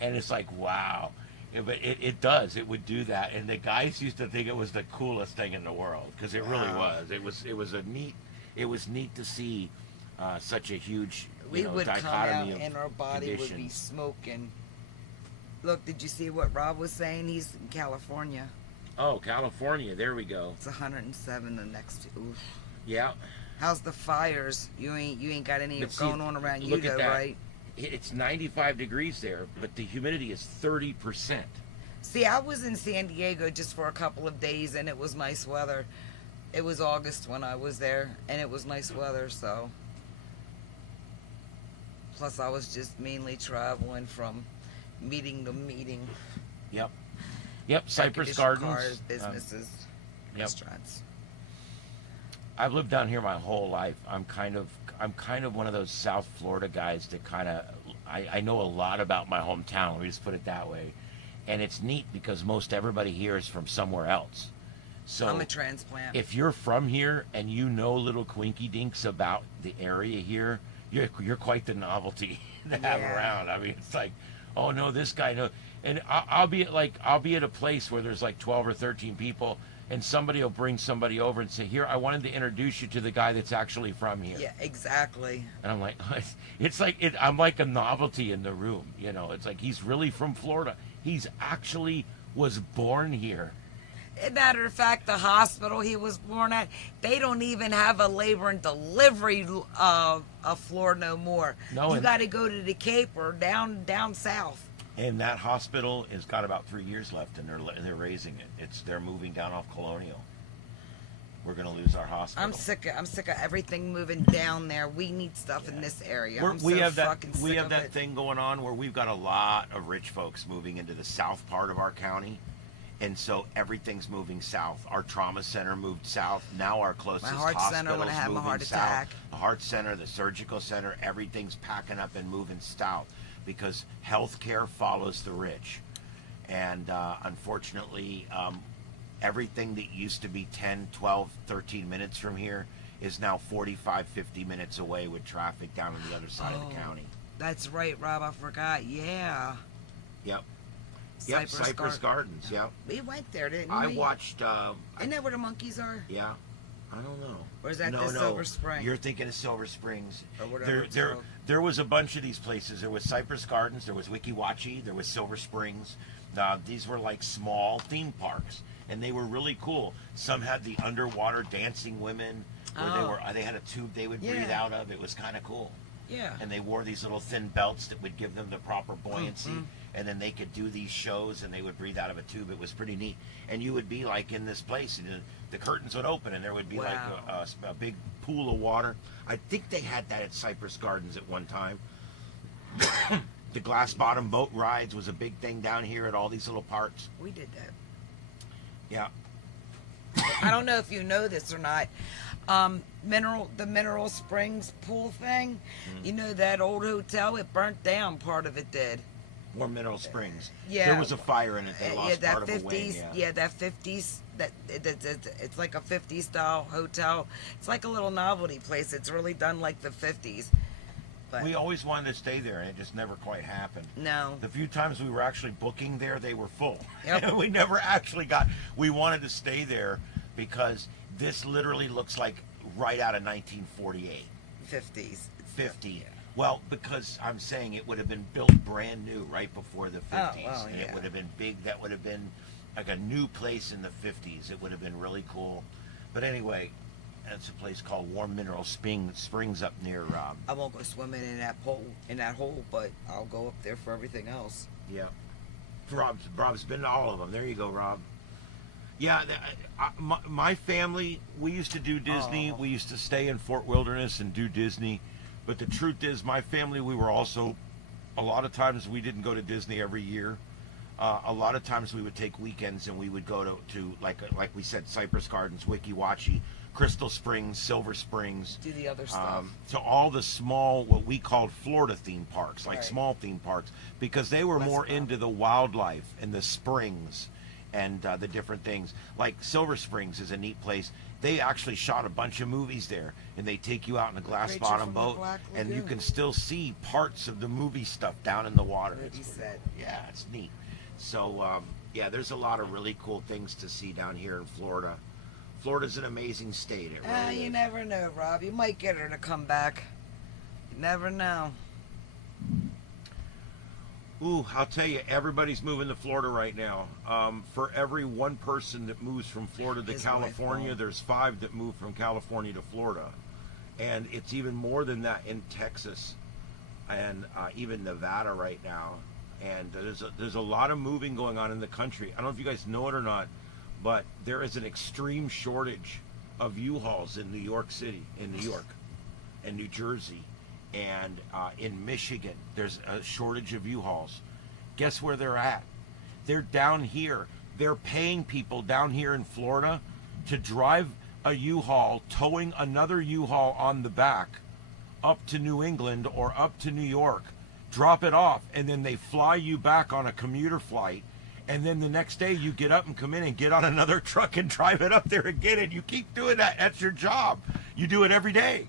and it's like, wow. Yeah, but it does. It would do that, and the guys used to think it was the coolest thing in the world because it really Wow. was. It was neat to see such a huge We would come dichotomy out of and our body would be conditions. smoking. Look, did you see what Rob was saying? He's in California. Oh, California, there we go. It's 107 the next. Oof. Yeah, How's the fires? You ain't got any But see, going on around you look at though, that. right? It's 95 degrees there, but the humidity is 30%. See, I was in San Diego just for a couple of days, and it was nice weather. It was August when I was there, and it was nice weather. So, plus I was just mainly traveling from meeting to meeting. Yep. Cypress Air-conditioned Gardens. cars, businesses, yep. restaurants. I've lived down here my whole life. I'm kind of one of those South Florida guys that I know a lot about my hometown. Let me just put it that way. And it's neat because most everybody here is from somewhere else. So I'm a transplant. if you're from here and you know little quinky dinks about the area here, you're quite the novelty to have Yeah. around. I mean, it's like, oh no, this guy knows. And I'll be at a place where there's like 12 or 13 people, and somebody will bring somebody over and say, here, I wanted to introduce you to the guy that's actually from here. Yeah, exactly. And I'm like, I'm like a novelty in the room. It's like he's really from Florida. He's actually was born here. As a matter of fact, the hospital he was born at, they don't even have a labor and delivery floor no more. No, You and- got to go to the Cape or down south. And that hospital has got about 3 years left, and they're raising it. They're moving down off Colonial. We're gonna lose our hospital. I'm sick of everything moving down there. We need stuff in this area. We have fucking that sick of it. thing going on where we've got a lot of rich folks moving into the south part of our county, and so everything's moving south. Our trauma center moved south. Now our closest My heart center when I hospital's had my moving heart south. attack. The heart center, the surgical center, everything's packing up and moving south because healthcare follows the rich, and unfortunately. Everything that used to be 10, 12, 13 minutes from here is now 45, 50 minutes away with traffic down on the other side of the county. That's right, Rob. I forgot. Yeah. Yep. Cypress Gardens. Yep. We went there, didn't I we? watched. Isn't that where the monkeys are? Yeah. I don't know. Or is that no, the Silver Spring? You're thinking of Silver Springs. Or whatever it's called. There was a bunch of these places. There was Cypress Gardens. There was Wiki Wachi. There was Silver Springs. These were like small theme parks, and they were really cool. Some had the underwater dancing women, where they had a tube they would breathe Yeah. out of. It was kind of cool. Yeah. And they wore these little thin belts that would give them the proper buoyancy, and then they could do these shows and they would breathe out of a tube. It was pretty neat. And you would be like in this place, and the curtains would open, and there would be like a big pool of water. I think they had that at Cypress Gardens at one time. The glass bottom boat rides was a big thing down here at all these little parks. We did that. Yeah. I don't know if you know this or not. The Mineral Springs pool thing. You know that old hotel? It burnt down. Part of it did. Or Mineral Springs. Yeah. There was a fire in it. They lost that part of a wing. 50s. Yeah, that 50s. It's like a 50s style hotel. It's like a little novelty place. It's really done like the 50s. But We always wanted to stay there, and it just never quite happened. no. The few times we were actually booking there, they were full. Yep. We never actually we wanted to stay there because this literally looks like right out of 1948, 50s. 50. Yeah. Well, because I'm saying it would have been built brand new right before the 50s. well, And yeah. it would have been big. That would have been like a new place in the 50s. It would have been really cool. But anyway, that's a place called Warm Mineral Springs up near. I won't go swimming in that hole, but I'll go up there for everything else. Yeah. Rob's been to all of them. There you go, Rob. Yeah, my family, we used to do Disney. Oh. We used to stay in Fort Wilderness and do Disney. But the truth is, my family, we were also, a lot of times we didn't go to Disney every year. A lot of times we would take weekends and we would go to like we said, Cypress Gardens, Wiki Wachi, Crystal Springs, Silver Springs. Do the other stuff. So all the small, what we called Florida theme parks, like Right. small theme parks, because they were Less more crowded. into the wildlife and the springs and the different things. Like Silver Springs is a neat place. They actually shot a bunch of movies there, and they take you out in a glass Creature bottom from the boat, Black and you Lagoon. can still see parts of the movie stuff down in the water. What he said. Yeah, it's neat. So, yeah, there's a lot of really cool things to see down here in Florida. Florida's an amazing state. It really You is. never know, Rob. You might get her to come back. You never know. Ooh, I'll tell you, everybody's moving to Florida right now. For every one person that moves from Florida to His wife California, won't. there's 5 that move from California to Florida. And it's even more than that in Texas and even Nevada right now. And there's a lot of moving going on in the country. I don't know if you guys know it or not, but there is an extreme shortage of U-Hauls in New York City, in New York, and New Jersey, and in Michigan. There's a shortage of U-Hauls. Guess where they're at? They're down here. They're paying people down here in Florida to drive a U-Haul, towing another U-Haul on the back up to New England or up to New York, drop it off, and then they fly you back on a commuter flight, and then the next day you get up and come in and get on another truck and drive it up there again, and you keep doing that. That's your job. You do it every day,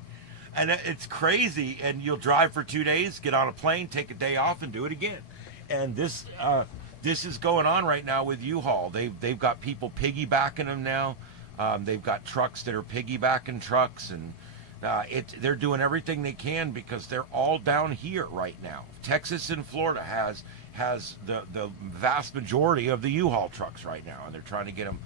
and it's crazy. And you'll drive for 2 days, get on a plane, take a day off, and do it again. And this is going on right now with U-Haul. They've got people piggybacking them now. They've got trucks that are piggybacking trucks, and they're doing everything they can because they're all down here right now. Texas and Florida has the vast majority of the U-Haul trucks right now, and they're trying to get them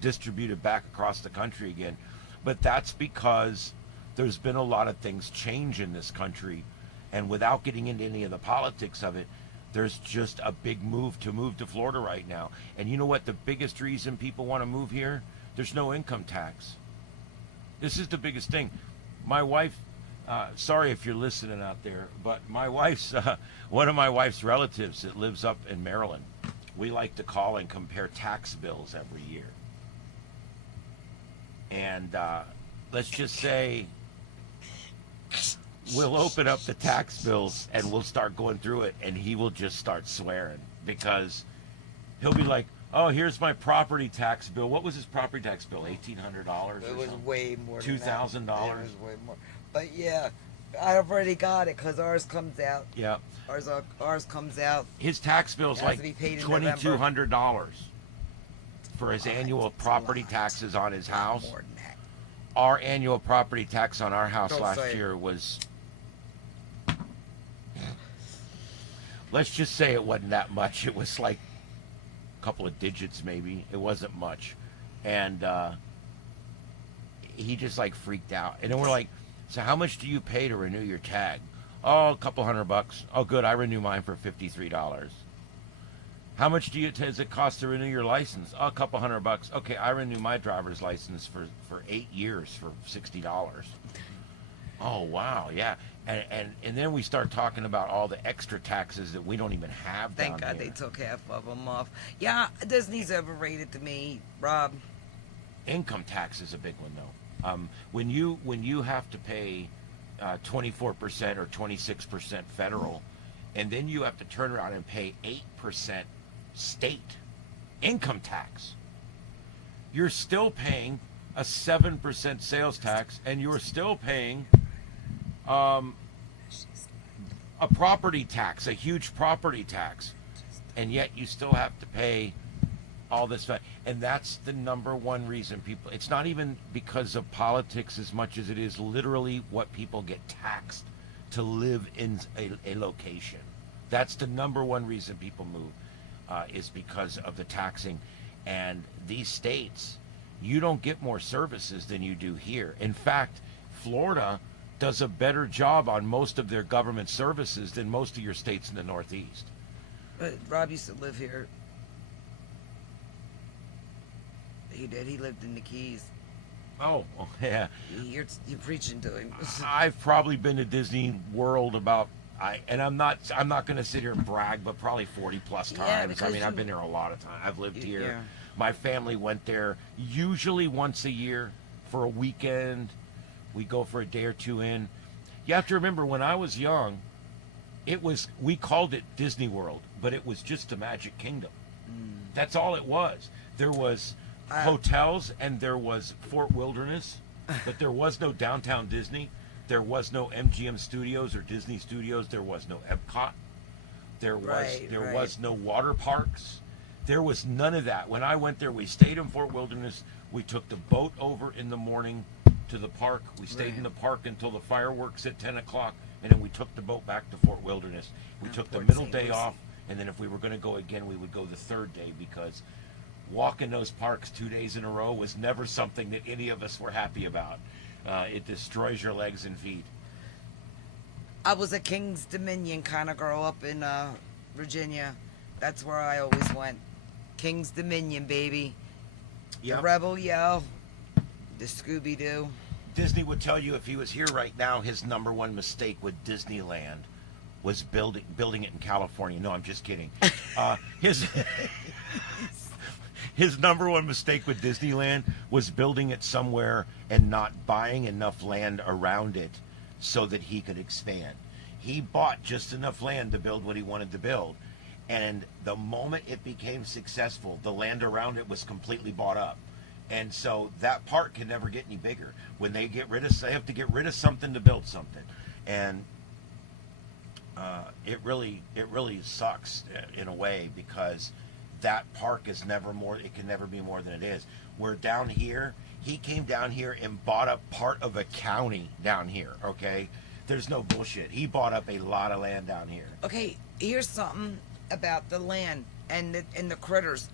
distributed back across the country again. But that's because there's been a lot of things change in this country, and without getting into any of the politics of it, there's just a big move to Florida right now. And you know what? The biggest reason people want to move here, there's no income tax. This is the biggest thing. My wife, sorry if you're listening out there, but my wife's, one of my wife's relatives that lives up in Maryland, we like to call and compare tax bills every year. And let's just say we'll open up the tax bills and we'll start going through it, and he will just start swearing because he'll be like, oh, here's my property tax bill. What was his property tax bill? $1,800 It or was something? way more than that. $2,000? It was way more. But yeah, I've already got it because ours comes out. Yeah. Ours comes out. His tax bill's It has like to be paid in November. $2,200 for his annual It's a property lot. taxes on his house. More than that. Our annual property tax on our house Don't last say it. year was, let's just say it wasn't that much. It was like a couple of digits maybe. It wasn't much. And he just like freaked out. And then we're like, so how much do you pay to renew your tag? Oh, a couple $100. Oh, good. I renew mine for $53. How much does it cost to renew your license? Oh, a couple $100. Okay, I renew my driver's license for 8 years for $60. Oh, wow, yeah. And then we start talking about all the extra taxes that we don't even have Thank down God here. they took half of them off. Yeah, Disney's overrated to me, Rob. Income tax is a big one, though. When you have to pay 24% or 26% federal, and then you have to turn around and pay 8% state income tax, you're still paying a 7% sales tax, and you're still paying a property tax, a huge property tax, and yet you still have to pay all this. And that's the number one reason people, it's not even because of politics as much as it is literally what people get taxed to live in a location. That's the number one reason people move, is because of the taxing. And these states, you don't get more services than you do here. In fact, Florida does a better job on most of their government services than most of your states in the Northeast. But Rob used to live here. He did. He lived in the Keys. Oh, yeah. You're preaching to him. I've probably been to Disney World about I'm not going to sit here and brag, but probably 40 plus times. Yeah, I because mean, I've been there a lot of times. I've lived here. Yeah. My family went there usually once a year for a weekend. We go for a day or two in. You have to remember, when I was young, we called it Disney World, but it was just a Magic Kingdom. That's all it was. There was hotels and there was Fort Wilderness, but there was no downtown Disney. There was no MGM Studios or Disney Studios. There was no Epcot. There was no water parks. There was none of that. When I went there, we stayed in Fort Wilderness. We took the boat over in the morning to the park. We stayed in the park until the fireworks at 10 o'clock, and then we took the boat back to Fort Wilderness. We took the middle day off, and then if we were going to go again, we would go the third day, because walking those parks 2 days in a row was never something that any of us were happy about. It destroys your legs and feet. I was a King's Dominion kind of girl up in Virginia. That's where I always went. King's Dominion, baby. Yep. The Rebel Yell, the Scooby-Doo. Disney would tell you, if he was here right now, his number one mistake with Disneyland was building it in California. No, I'm just kidding. His number one mistake with Disneyland was building it somewhere and not buying enough land around it so that he could expand. He bought just enough land to build what he wanted to build. And the moment it became successful, the land around it was completely bought up. And so that park can never get any bigger. When they have to get rid of something to build something. And it really sucks in a way, because that park is never more, it can never be more than it is. We're down here, he came down here and bought up part of a county down here, okay? There's no bullshit. He bought up a lot of land down here. Okay, here's something about the land and the critters.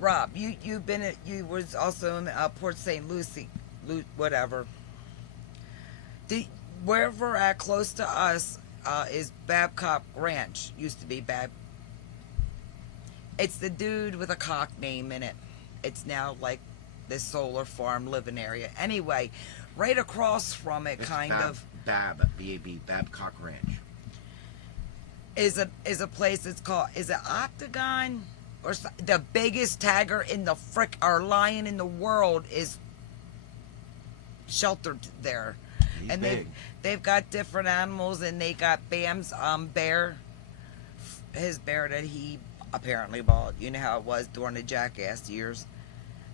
Rob, you was also in Port St. Lucie, whatever. Wherever we're at close to us is Babcock Ranch. Used to be It's the dude with a cock name in it. It's now like this solar farm living area. Anyway, right across from it, B-A-B, Babcock Ranch. Is a place that's called, is it Octagon? Or the biggest tiger in the or lion in the world is sheltered there. He's and big. They've got different animals, and they got Bam's bear, his bear that he apparently bought. You know how it was during the Jackass years.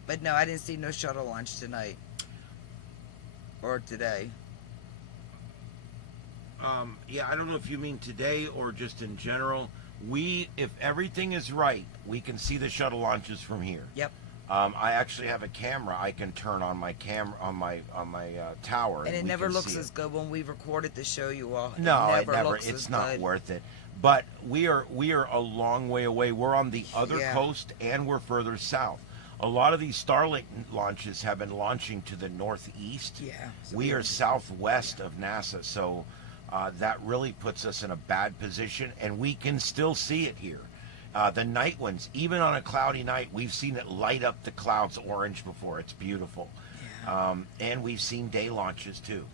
But no, I didn't see no shuttle launch tonight or today. Yeah, I don't know if you mean today or just in general. If everything is right, we can see the shuttle launches from here. Yep. I actually have a camera I can turn on my tower, And it we never can looks see as it. good when we record it to show you all. No, it never looks it's as not good. worth it. But we are a long way away. We're on the other coast, and we're further south. A lot of these Starlink launches have been launching to the northeast. Yeah. We are southwest of NASA, so that really puts us in a bad position, and we can still see it here. The night ones, even on a cloudy night, we've seen it light up the clouds orange before. It's beautiful. Yeah. And we've seen day launches too.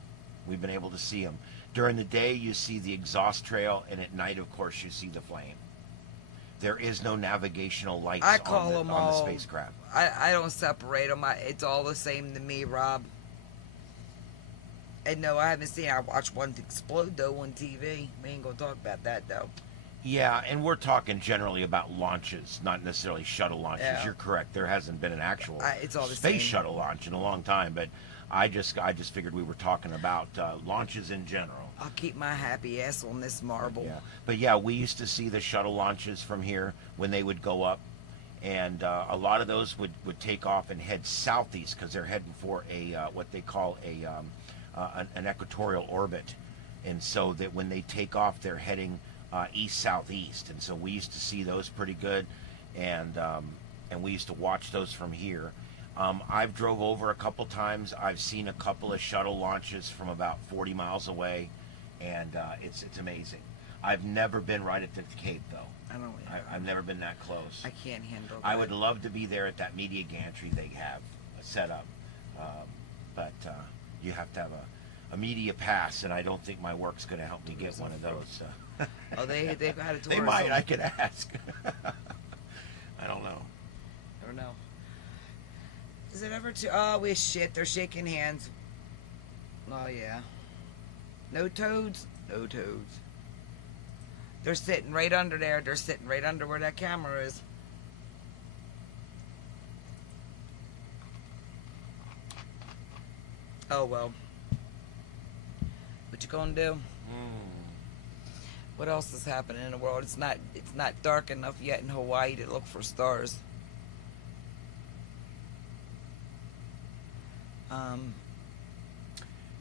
We've been able to see them. During the day, you see the exhaust trail, and at night, of course, you see the flame. There is no navigational lights on the spacecraft. I don't separate them. It's all the same to me, Rob. And no, I haven't seen. I watched one explode though on TV. We ain't gonna talk about that though. Yeah, and we're talking generally about launches, not necessarily shuttle launches. Yeah. You're correct. There hasn't been an actual It's all the space same. shuttle launch in a long time, but I just figured we were talking about launches in general. I'll keep my happy ass on this marble. Yeah, but yeah, we used to see the shuttle launches from here when they would go up, and a lot of those would take off and head southeast because they're heading for a what they call an equatorial orbit, and so that when they take off, they're heading east southeast, and so we used to see those pretty good, and we used to watch those from here. I've drove over a couple times. I've seen a couple of shuttle launches from about 40 miles away, and it's amazing. I've never been right at the Cape though. I've never been that close. I can't handle that. I would love to be there at that media gantry they have set up, but you have to have a media pass, and I don't think my work's going to help me get one of those. So. Oh, they've got a tourism. They might. I could ask. I don't know. I don't know. Is it ever too? Oh, we shit. They're shaking hands. Oh yeah. No toads. No toads. They're sitting right under there. They're sitting right under where that camera is. Oh well. What you gonna do? What else is happening in the world? It's not dark enough yet in Hawaii to look for stars.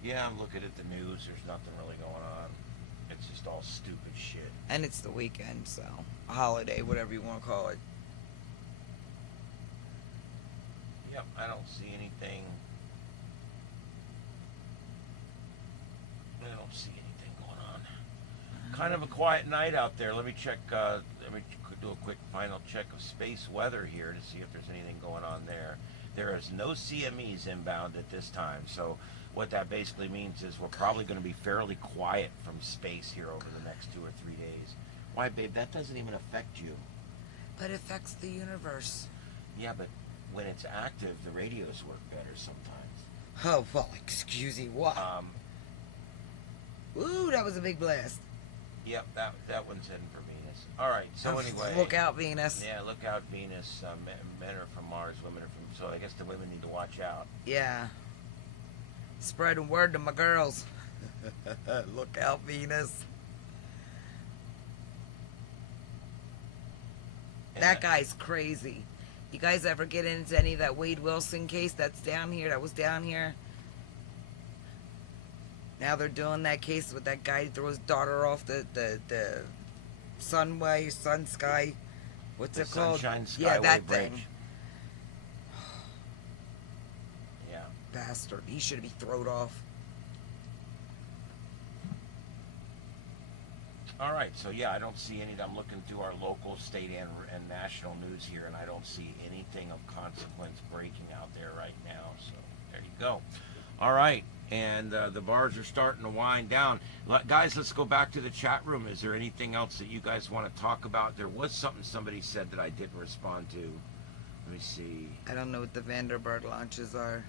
Yeah, I'm looking at the news. There's nothing really going on. It's just all stupid shit. And it's the weekend, so a holiday, whatever you want to call it. Yep, I don't see anything. I don't see anything going on. Kind of a quiet night out there. Let me check. Let me do a quick final check of space weather here to see if there's anything going on there. There is no CMEs inbound at this time, so what that basically means is we're probably going to be fairly quiet from space here over the next 2 or 3 days. Why, babe? That doesn't even affect you. But it affects the universe. Yeah, but when it's active, the radios work better sometimes. Oh, well, excuse me, what? Ooh, that was a big blast. Yep, that one's heading for Venus. All right, so anyway. Look out, Venus. Yeah, look out, Venus. Men are from Mars, women are from... So I guess the women need to watch out. Yeah. Spreading word to my girls. Look out, Venus. And That guy's crazy. You guys ever get into any of that Wade Wilson case that's down here, that was down here? Now they're doing that case with that guy who threw his daughter off the sun sky. What's it called? Sunshine Skyway Yeah, that Bridge. thing. Yeah. Bastard. He should be thrown off. All right, so yeah, I don't see any. I'm looking through our local, state, and national news here, and I don't see anything of consequence breaking out there right now. So there you go. All right, and the bars are starting to wind down. Guys, let's go back to the chat room. Is there anything else that you guys want to talk about? There was something somebody said that I didn't respond to. Let me see. I don't know what the Vanderbilt launches are.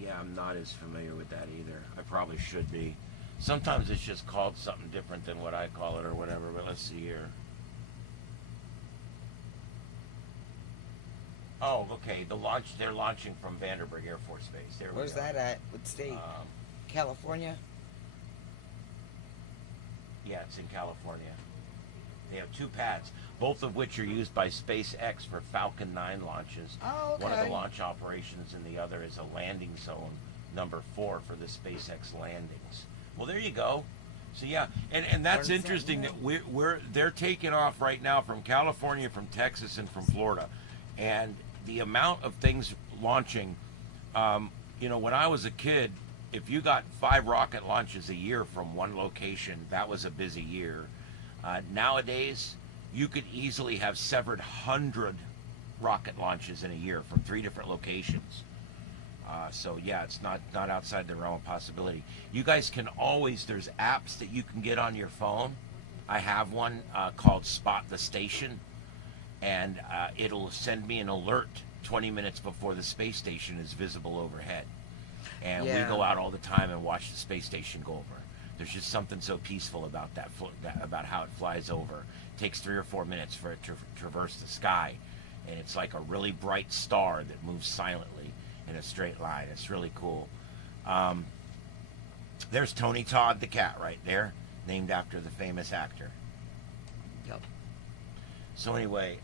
Yeah, I'm not as familiar with that either. I probably should be. Sometimes it's just called something different than what I call it or whatever, but let's see here. Oh, okay. They're launching from Vandenberg Air Force Base. There we go. Where's that at? What state? California? Yeah, it's in California. They have 2 pads, both of which are used by SpaceX for Falcon 9 launches. Oh, okay. One of the launch operations and the other is a landing zone, number 4 for the SpaceX landings. Well, there you go. So yeah, and that's interesting that they're taking off right now from California, from Texas, and from Florida, and the amount of things launching. When I was a kid, if you got 5 rocket launches a year from one location, that was a busy year. Nowadays, you could easily have severed 100 rocket launches in a year from 3 different locations. So yeah, it's not outside the realm of possibility. You guys can always, there's apps that you can get on your phone. I have one called Spot the Station, and it'll send me an alert 20 minutes before the space station is visible overhead. And we go out all the time and watch the space station go over. There's just something so peaceful about that about how it flies over. It takes 3 or 4 minutes for it to traverse the sky, and it's like a really bright star that moves silently in a straight line. It's really cool. There's Tony Todd the cat right there, named after the famous actor. Yep. So anyway,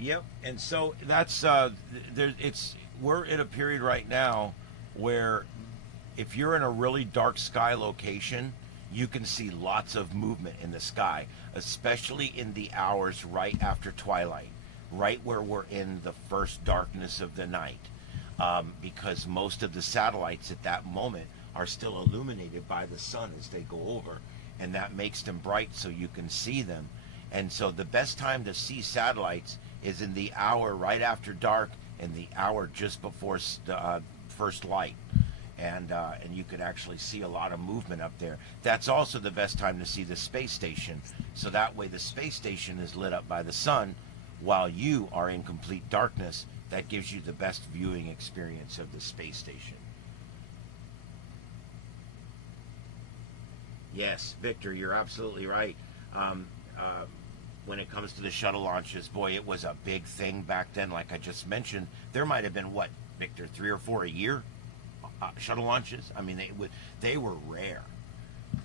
yep. And so that's we're in a period right now where if you're in a really dark sky location, you can see lots of movement in the sky, especially in the hours right after twilight, right where we're in the first darkness of the night, because most of the satellites at that moment are still illuminated by the sun as they go over, and that makes them bright so you can see them. And so the best time to see satellites is in the hour right after dark and the hour just before first light. And you can actually see a lot of movement up there. That's also the best time to see the space station. So that way the space station is lit up by the sun while you are in complete darkness. That gives you the best viewing experience of the space station. Yes, Victor, you're absolutely right. When it comes to the shuttle launches, boy, it was a big thing back then. Like I just mentioned, there might have been, what, Victor, 3 or 4 a year? Shuttle launches. I mean, they were rare,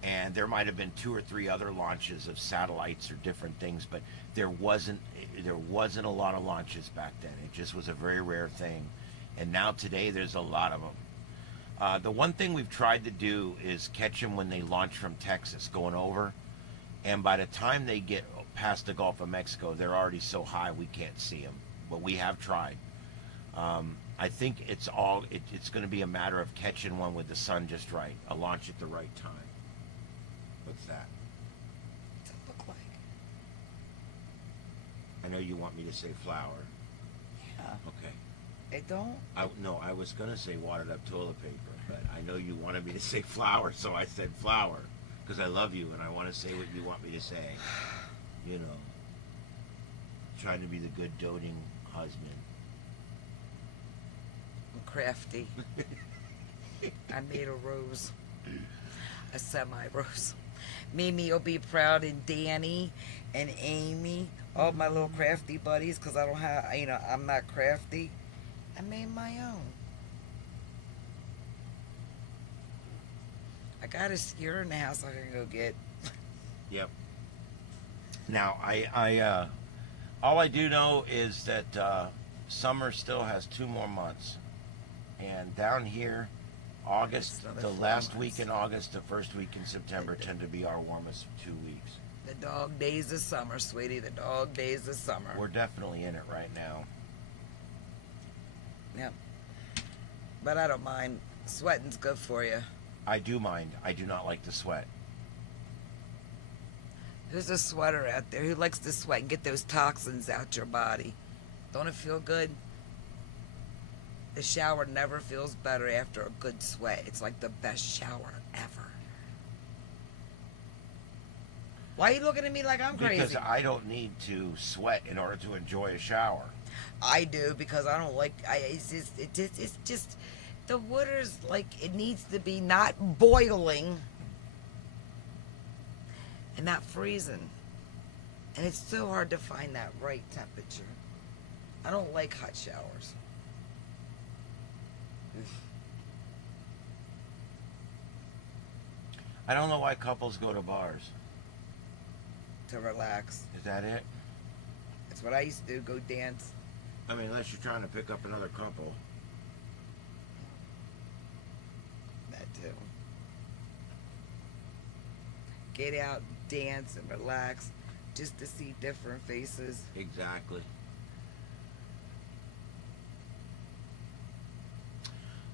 and there might have been 2 or 3 other launches of satellites or different things, but there wasn't a lot of launches back then. It just was a very rare thing, and now today there's a lot of them. The one thing we've tried to do is catch them when they launch from Texas going over, and by the time they get past the Gulf of Mexico, they're already so high we can't see them. But we have tried. I think it's going to be a matter of catching one with the sun just right, a launch at the right time. What's that? What's it look like? I know you want me to say flower. Yeah. Okay. It don't? No, I was going to say watered up toilet paper, but I know you wanted me to say flower, so I said flower because I love you and I want to say what you want me to say. You know, trying to be the good doting husband. I'm crafty. I made a rose. A semi-rose. Mimi will be proud, and Danny and Amy, all my little crafty buddies, because I don't have, I'm not crafty. I made my own. I got a skewer in the house I can go get. Yep. Now, I all I do know is that summer still has 2 more months. And down here, August, Another the 4 last months. week in August, the first week in September tend to be our warmest 2 weeks. The dog days of summer, sweetie. The dog days of summer. We're definitely in it right now. Yep. But I don't mind. Sweating's good for you. I do mind. I do not like to sweat. Who's a sweater out there who likes to sweat and get those toxins out your body? Don't it feel good? The shower never feels better after a good sweat. It's like the best shower ever. Why are you looking at me like I'm crazy? Because I don't need to sweat in order to enjoy a shower. I do, because I don't like. It's just the water's like it needs to be not boiling and not freezing, and it's so hard to find that right temperature. I don't like hot showers. I don't know why couples go to bars. To relax. Is that it? That's what I used to do. Go dance. I mean, unless you're trying to pick up another couple. That too. Get out, dance, and relax, just to see different faces. Exactly.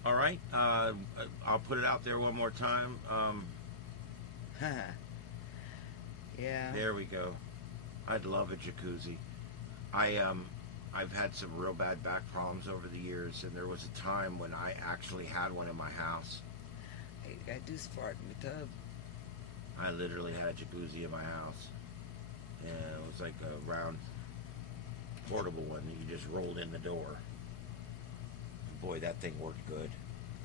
All right. I'll put it out there one more time. Yeah. There we go. I'd love a jacuzzi. I've had some real bad back problems over the years, and there was a time when I actually had one in my house. Hey, I do fart in the tub. I literally had a jacuzzi in my house, and it was like a round portable one that you just rolled in the door. Boy, that thing worked good.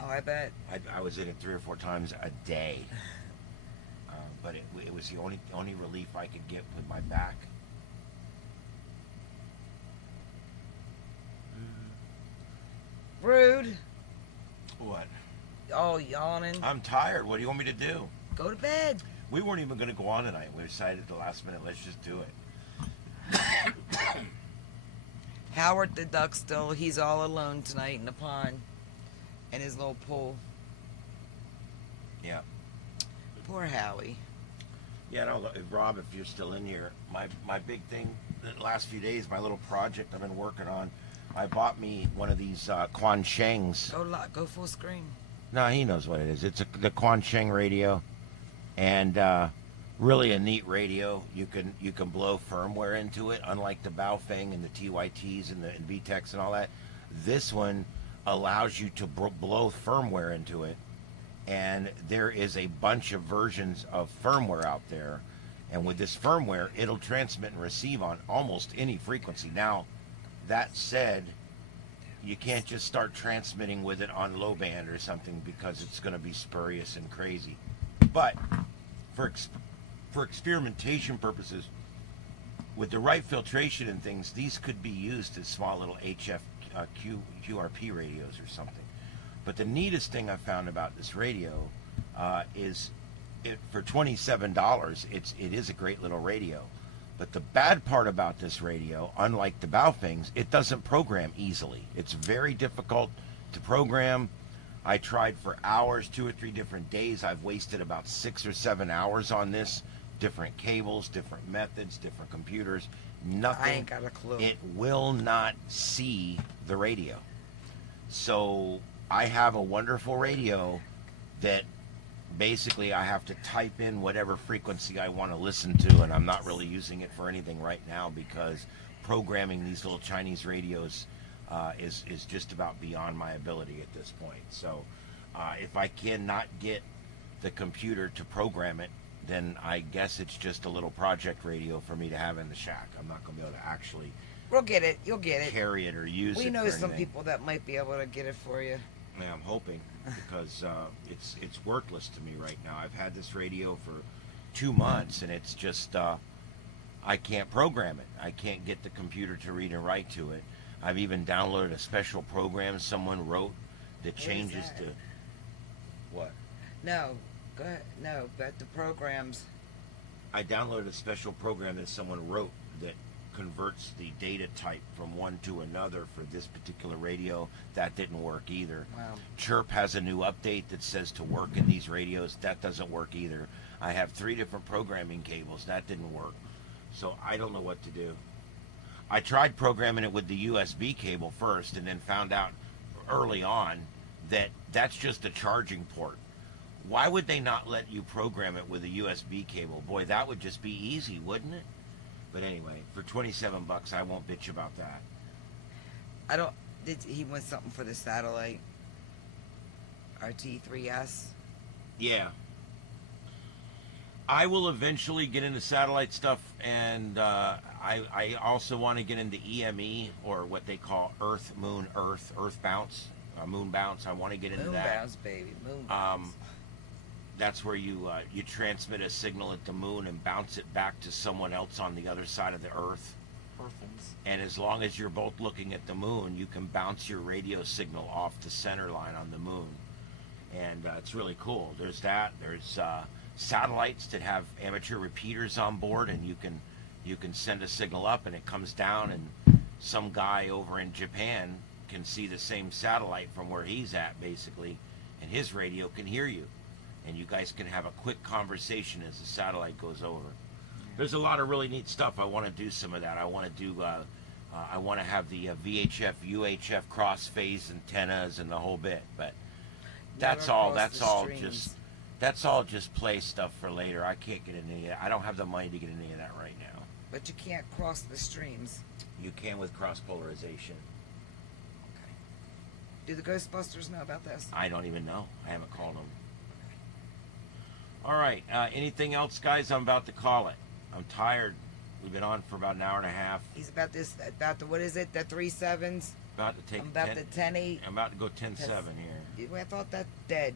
Oh, I bet. I was in it 3 or 4 times a day, but it was the only relief I could get with my back. Rude. What? Oh, yawning. I'm tired. What do you want me to do? Go to bed. We weren't even going to go on tonight. We decided at the last minute, let's just do it. Howard the duck still, he's all alone tonight in the pond. In his little pool. Yeah. Poor Howie. Yeah, no, Rob, if you're still in here, my big thing the last few days, my little project I've been working on, I bought me one of these Quan Shengs. Go full screen. No, he knows what it is. It's the Quan Sheng radio. And really a neat radio. You can blow firmware into it, unlike the Baofeng and the TYTs and the VTEX and all that. This one allows you to blow firmware into it, and there is a bunch of versions of firmware out there. And with this firmware, it'll transmit and receive on almost any frequency. Now, that said, you can't just start transmitting with it on low band or something, because it's going to be spurious and crazy. But for experimentation purposes, with the right filtration and things, these could be used as small little QRP radios or something. But the neatest thing I found about this radio is for $27, it is a great little radio. But the bad part about this radio, unlike the Baofengs, it doesn't program easily. It's very difficult to program. I tried for hours, 2 or 3 different days. I've wasted about 6 or 7 hours on this. Different cables, different methods, different computers. Nothing. I ain't got a clue. It will not see the radio. So I have a wonderful radio that basically I have to type in whatever frequency I want to listen to, and I'm not really using it for anything right now, because programming these little Chinese radios is just about beyond my ability at this point. So if I cannot get the computer to program it, then I guess it's just a little project radio for me to have in the shack. I'm not going to be able to actually We'll get it. You'll get it. carry it or use it. We know for some anything. people that might be able to get it for you. Yeah, I'm hoping, because it's worthless to me right now. I've had this radio for 2 months, and it's just I can't program it. I can't get the computer to read and write to it. I've even downloaded a special program someone wrote that is changes that? to what? No, go ahead. No, but the programs. I downloaded a special program that someone wrote that converts the data type from one to another for this particular radio. That didn't work either. Wow. Chirp has a new update that says to work in these radios. That doesn't work either. I have 3 different programming cables. That didn't work. So I don't know what to do. I tried programming it with the USB cable first, and then found out early on that that's just a charging port. Why would they not let you program it with a USB cable? Boy, that would just be easy, wouldn't it? But anyway, for $27, I won't bitch about that. I don't. Did he want something for the satellite? RT3S. Yeah. I will eventually get into satellite stuff, and I also want to get into EME, or what they call Earth bounce, moon bounce. I want to get into Moon that. bounce, baby. Moon bounce. That's where you transmit a signal at the moon and bounce it back to someone else on the other side of the Earth. Orphans. And as long as you're both looking at the moon, you can bounce your radio signal off the center line on the moon. And it's really cool. There's that. There's satellites that have amateur repeaters on board, and you can send a signal up, and it comes down, and some guy over in Japan can see the same satellite from where he's at, basically, and his radio can hear you. And you guys can have a quick conversation as the satellite goes over. There's a lot of really neat stuff. I want to do some of that. I want to do. I want to have the VHF, UHF cross phase antennas and the whole bit. But that's Never all. cross That's the all streams. just. That's all just play stuff for later. I can't get into that. I don't have the money to get into that right now. But you can't cross the streams. You can with cross polarization. Okay. Do the Ghostbusters know about this? I don't even know. I haven't called them. All right. Anything else, guys? I'm about to call it. I'm tired. We've been on for about an hour and a half. He's about the what is it? The 3 7s. About to take. I'm about 10 the 10-8. I'm about to go 10-7 here. I thought that dead.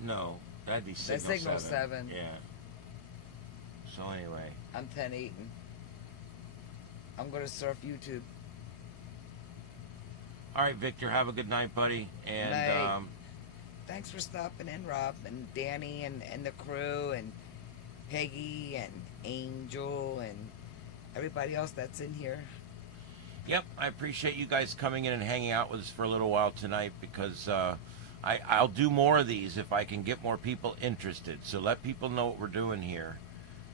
No, that'd be signal, Signal 7. Yeah. So anyway, I'm 10-8. I'm gonna surf YouTube. all right, Victor. Have a good night, buddy. And Night. Thanks for stopping in, Rob and Danny and the crew and Peggy and Angel and everybody else that's in here. yep, I appreciate you guys coming in and hanging out with us for a little while tonight, because I'll do more of these if I can get more people interested. So let people know what we're doing here.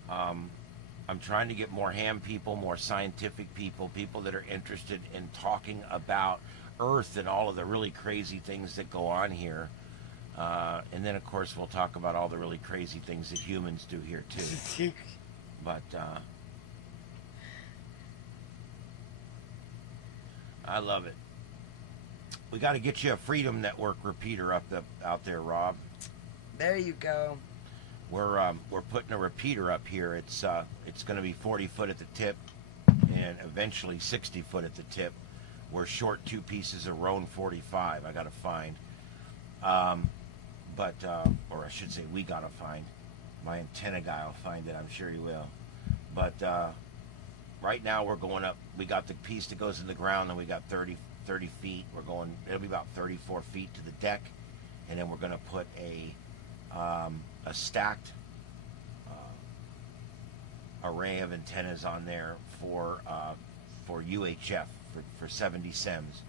I'm trying to get more ham people, more scientific people, people that are interested in talking about Earth and all of the really crazy things that go on here. And then, of course, we'll talk about all the really crazy things that humans do here, too. But I love it. We got to get you a Freedom Network repeater out there, Rob. There you go. We're putting a repeater up here. It's going to be 40 foot at the tip, and eventually 60 foot at the tip. We're short 2 pieces of Roan 45. I got to find, or I should say, we got to find. My antenna guy will find it. I'm sure he will. But right now we're going up. We got the piece that goes in the ground, and we got 30 feet. We're going. It'll be about 34 feet to the deck, and then we're going to put a stacked array of antennas on there for UHF for 70 SEMs,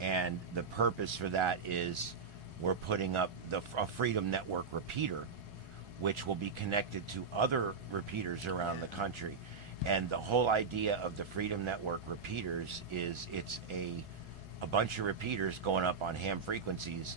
and the purpose for that is we're putting up a Freedom Network repeater, which will be connected to other repeaters around the country. And the whole idea of the Freedom Network repeaters is it's a bunch of repeaters going up on ham frequencies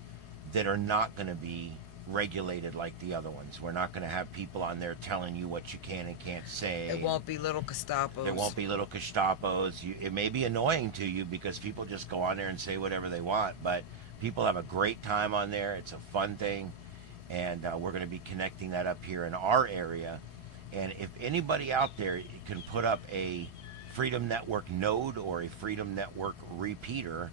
that are not going to be regulated like the other ones. We're not going to have people on there telling you what you can and can't say. It won't be little Gestapos. There won't be little Gestapos. It may be annoying to you because people just go on there and say whatever they want, but people have a great time on there. It's a fun thing, and we're going to be connecting that up here in our area. And if anybody out there can put up a Freedom Network node or a Freedom Network repeater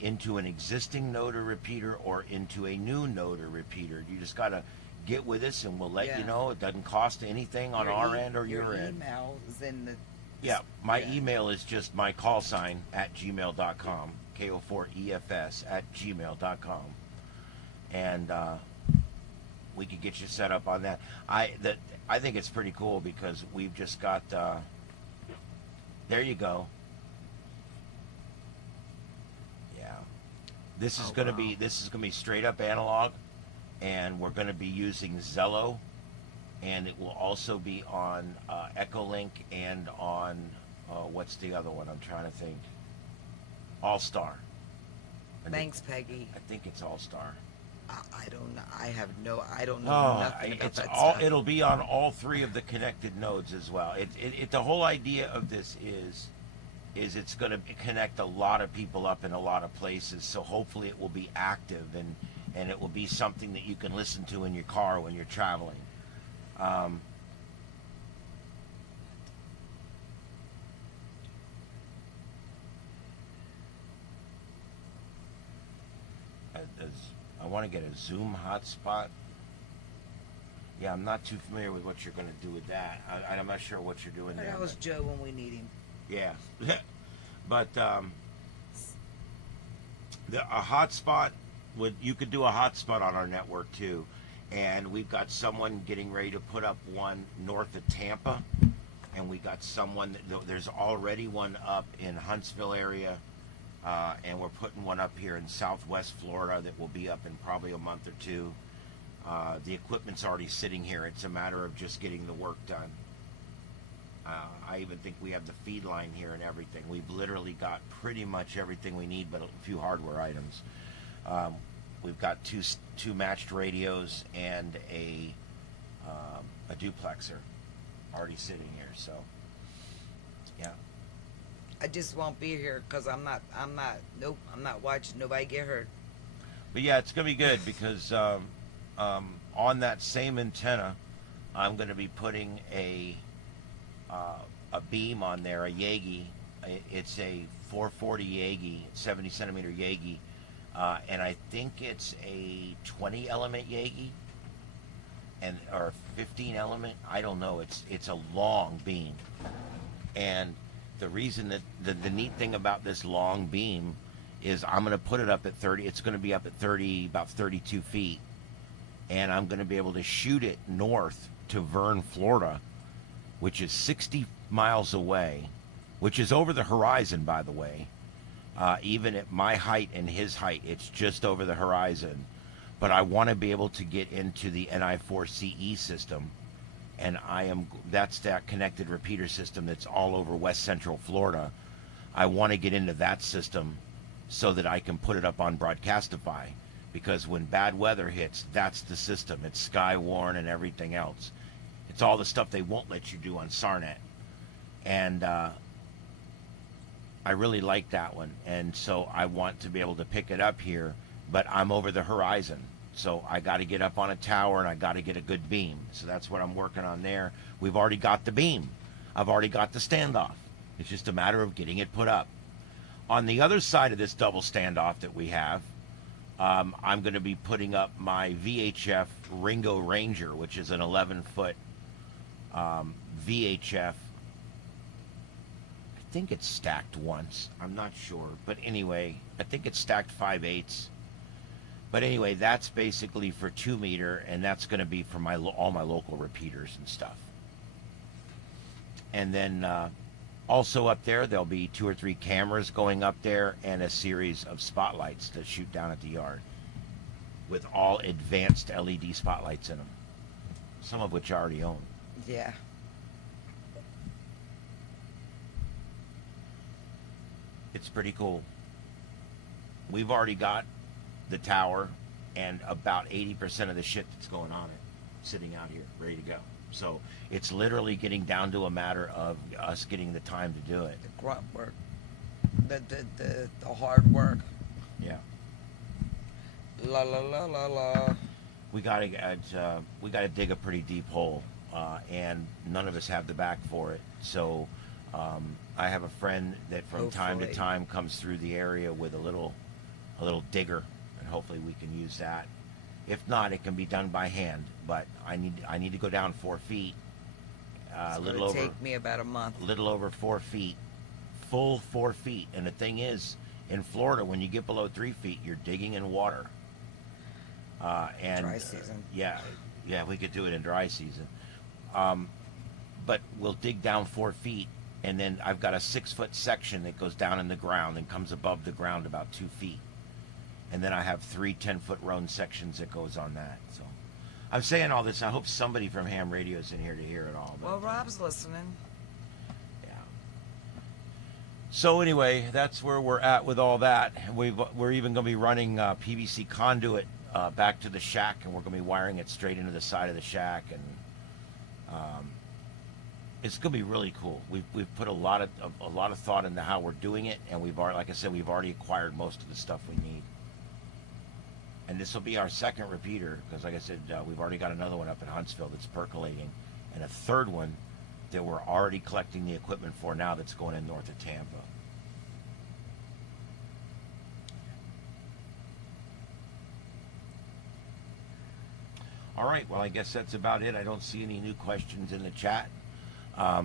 into an existing node or repeater or into a new node or repeater, you just got to get with us and we'll let you know. It doesn't cost anything on our end or your end. Email is in the... Yeah, my email is just my call sign at gmail.com, KO4EFS at gmail.com. And we could get you set up on that. I think it's pretty cool because we've just got, there you go. Yeah. This is going to be straight up analog, and we're going to be using Zello, and it will also be on Echolink and on what's the other one? I'm trying to think. All Star. Thanks, Peggy. I think it's All Star. I don't know. I don't know nothing about that stuff. It'll be on all 3 of the connected nodes as well. The whole idea of this is it's going to connect a lot of people up in a lot of places. So hopefully it will be active and it will be something that you can listen to in your car when you're traveling. I want to get a Zoom hotspot. Yeah, I'm not too familiar with what you're going to do with that. I'm not sure what you're doing there. That was Joe when we need him. Yeah. But a hotspot, you could do a hotspot on our network too. And we've got someone getting ready to put up one north of Tampa. And we got there's already one up in Huntsville area. And we're putting one up here in Southwest Florida that will be up in probably a month or 2. The equipment's already sitting here. It's a matter of just getting the work done. I even think we have the feed line here and everything. We've literally got pretty much everything we need, but a few hardware items. We've got two matched radios and a duplexer already sitting here. So, yeah. I just won't be here because I'm not watching nobody get hurt. But yeah, it's going to be good because on that same antenna, I'm going to be putting a beam on there, a Yagi. It's a 440 Yagi, 70 centimeter Yagi, and I think it's a 20 element Yagi, or 15 element. I don't know. It's a long beam, and the reason that the neat thing about this long beam is I'm going to put it up at 30. It's going to be up at about 32 feet, and I'm going to be able to shoot it north to Verne, Florida, which is 60 miles away, which is over the horizon, by the way. Even at my height and his height, it's just over the horizon. But I want to be able to get into the NI4CE system, and that's that connected repeater system that's all over West Central Florida. I want to get into that system so that I can put it up on Broadcastify, because when bad weather hits, that's the system. It's sky worn and everything else. It's all the stuff they won't let you do on Sarnet. And I really like that one. And so I want to be able to pick it up here, but I'm over the horizon. So I got to get up on a tower and I got to get a good beam. So that's what I'm working on there. We've already got the beam. I've already got the standoff. It's just a matter of getting it put up. On the other side of this double standoff that we have, I'm going to be putting up my VHF Ringo Ranger, which is an 11-foot VHF. I think it's stacked once. I'm not sure. But anyway, I think it's stacked 5/8. But anyway, that's basically for 2 meter, and that's going to be for all my local repeaters and stuff. And then also up there, there'll be 2 or 3 cameras going up there and a series of spotlights to shoot down at the yard with all advanced LED spotlights in them, some of which I already own. Yeah. It's pretty cool. We've already got the tower and about 80% of the shit that's going on it sitting out here ready to go. So it's literally getting down to a matter of us getting the time to do it. The grunt work. The hard work. Yeah. La la la la la. We gotta dig a pretty deep hole, and none of us have the back for it. So I have a friend that from time to time comes through the area with a little digger, and hopefully we can use that. If not, it can be done by hand. But I need to go down 4 feet. It's gonna take me about a month. Little over 4 feet, full 4 feet. And the thing is, in Florida, when you get below 3 feet, you're digging in water. And dry season. Yeah, we could do it in dry season. But we'll dig down 4 feet, and then I've got a 6-foot section that goes down in the ground and comes above the ground about 2 feet. And then I have 3 10-foot roan sections that goes on that. So I'm saying all this. I hope somebody from ham radio is in here to hear it all. But, Well, Rob's listening. yeah. So anyway, that's where we're at with all that. We're even going to be running PVC conduit back to the shack, and we're going to be wiring it straight into the side of the shack, and it's going to be really cool. We've put a lot of thought into how we're doing it, and we've already acquired most of the stuff we need. And this will be our second repeater, because like I said, we've already got another one up in Huntsville that's percolating, and a third one that we're already collecting the equipment for now that's going in north of Tampa. All right, well, I guess that's about it. I don't see any new questions in the chat. I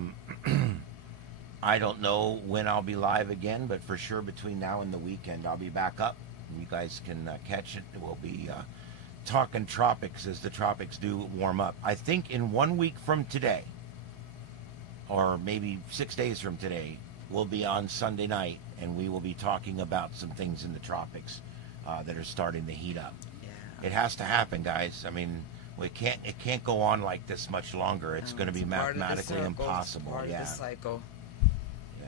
don't know when I'll be live again, but for sure between now and the weekend, I'll be back up. You guys can catch it. We'll be talking tropics as the tropics do warm up. I think in 1 week from today, or maybe 6 days from today, we'll be on Sunday night, and we will be talking about some things in the tropics that are starting to heat up. Yeah. It has to happen, guys. I mean, it can't go on like this much longer. It's going to be mathematically impossible. Part yeah. of the cycle. Yeah.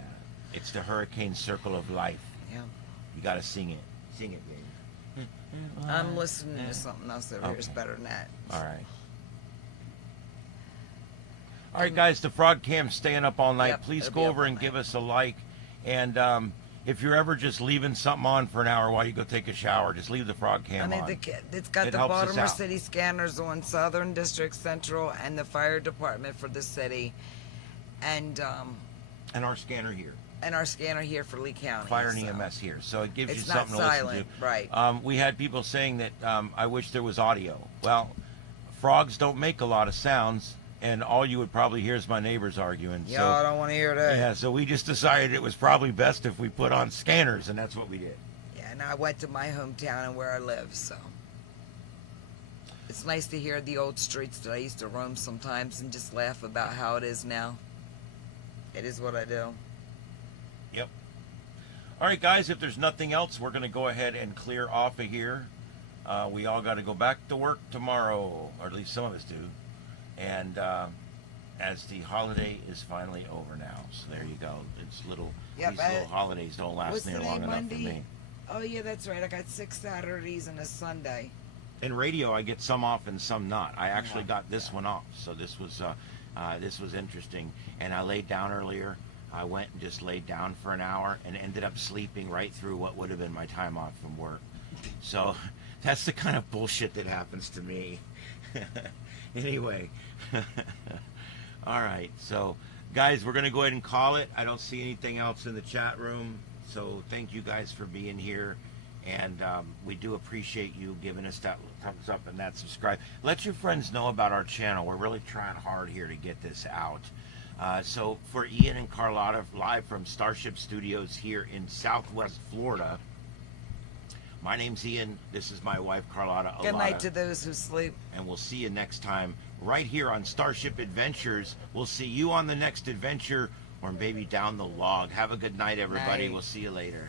It's the hurricane circle of life. Yeah. You got to sing it. Sing it, baby. I'm listening to something else over here is better than that. All right. All right, guys, the Frog Cam's staying up all night. Yep, Please it'll go be up over all and night. give us a like. And if you're ever just leaving something on for an hour while you go take a shower, just leave the Frog Cam on. It's got It the helps us Baltimore out. City scanners on Southern District Central and the fire department for the city, and our scanner here. our scanner here for Lee County. Fire and so. EMS here. So it gives you It's not something to silent, listen to. right? We had people saying that I wish there was audio. Well, frogs don't make a lot of sounds, and all you would probably hear is my neighbors arguing. Yeah, so, I don't want to hear that. yeah, so we just decided it was probably best if we put on scanners, and that's what we did. Yeah, and I went to my hometown and where I live, so it's nice to hear the old streets that I used to roam sometimes and just laugh about how it is now. It is what I do. Yep. All right, guys, if there's nothing else, we're going to go ahead and clear off of here. We all got to go back to work tomorrow, or at least some of us do. And as the holiday is finally over now. So there you go. It's Yep, these little holidays don't last what's near today, long enough Monday? for me. Oh yeah, that's right. I got 6 Saturdays and a Sunday. In radio, I get some off and some not. I actually Yeah. got this one off, so this was interesting. And I laid down earlier. I went and just laid down for an hour and ended up sleeping right through what would have been my time off from work. So that's the kind of bullshit that happens to me. Anyway, all right. So, guys, we're gonna go ahead and call it. I don't see anything else in the chat room, so thank you guys for being here. And we do appreciate you giving us that thumbs up and that subscribe. Let your friends know about our channel. We're really trying hard here to get this out. So for Ian and Carlotta, live from Starship Studios here in Southwest Florida, my name's Ian. This is my wife, Carlotta. Good night to those who sleep. And we'll see you next time right here on Starship Adventures. We'll see you on the next adventure or maybe down the log. Have a good night, everybody. Night. We'll see you later.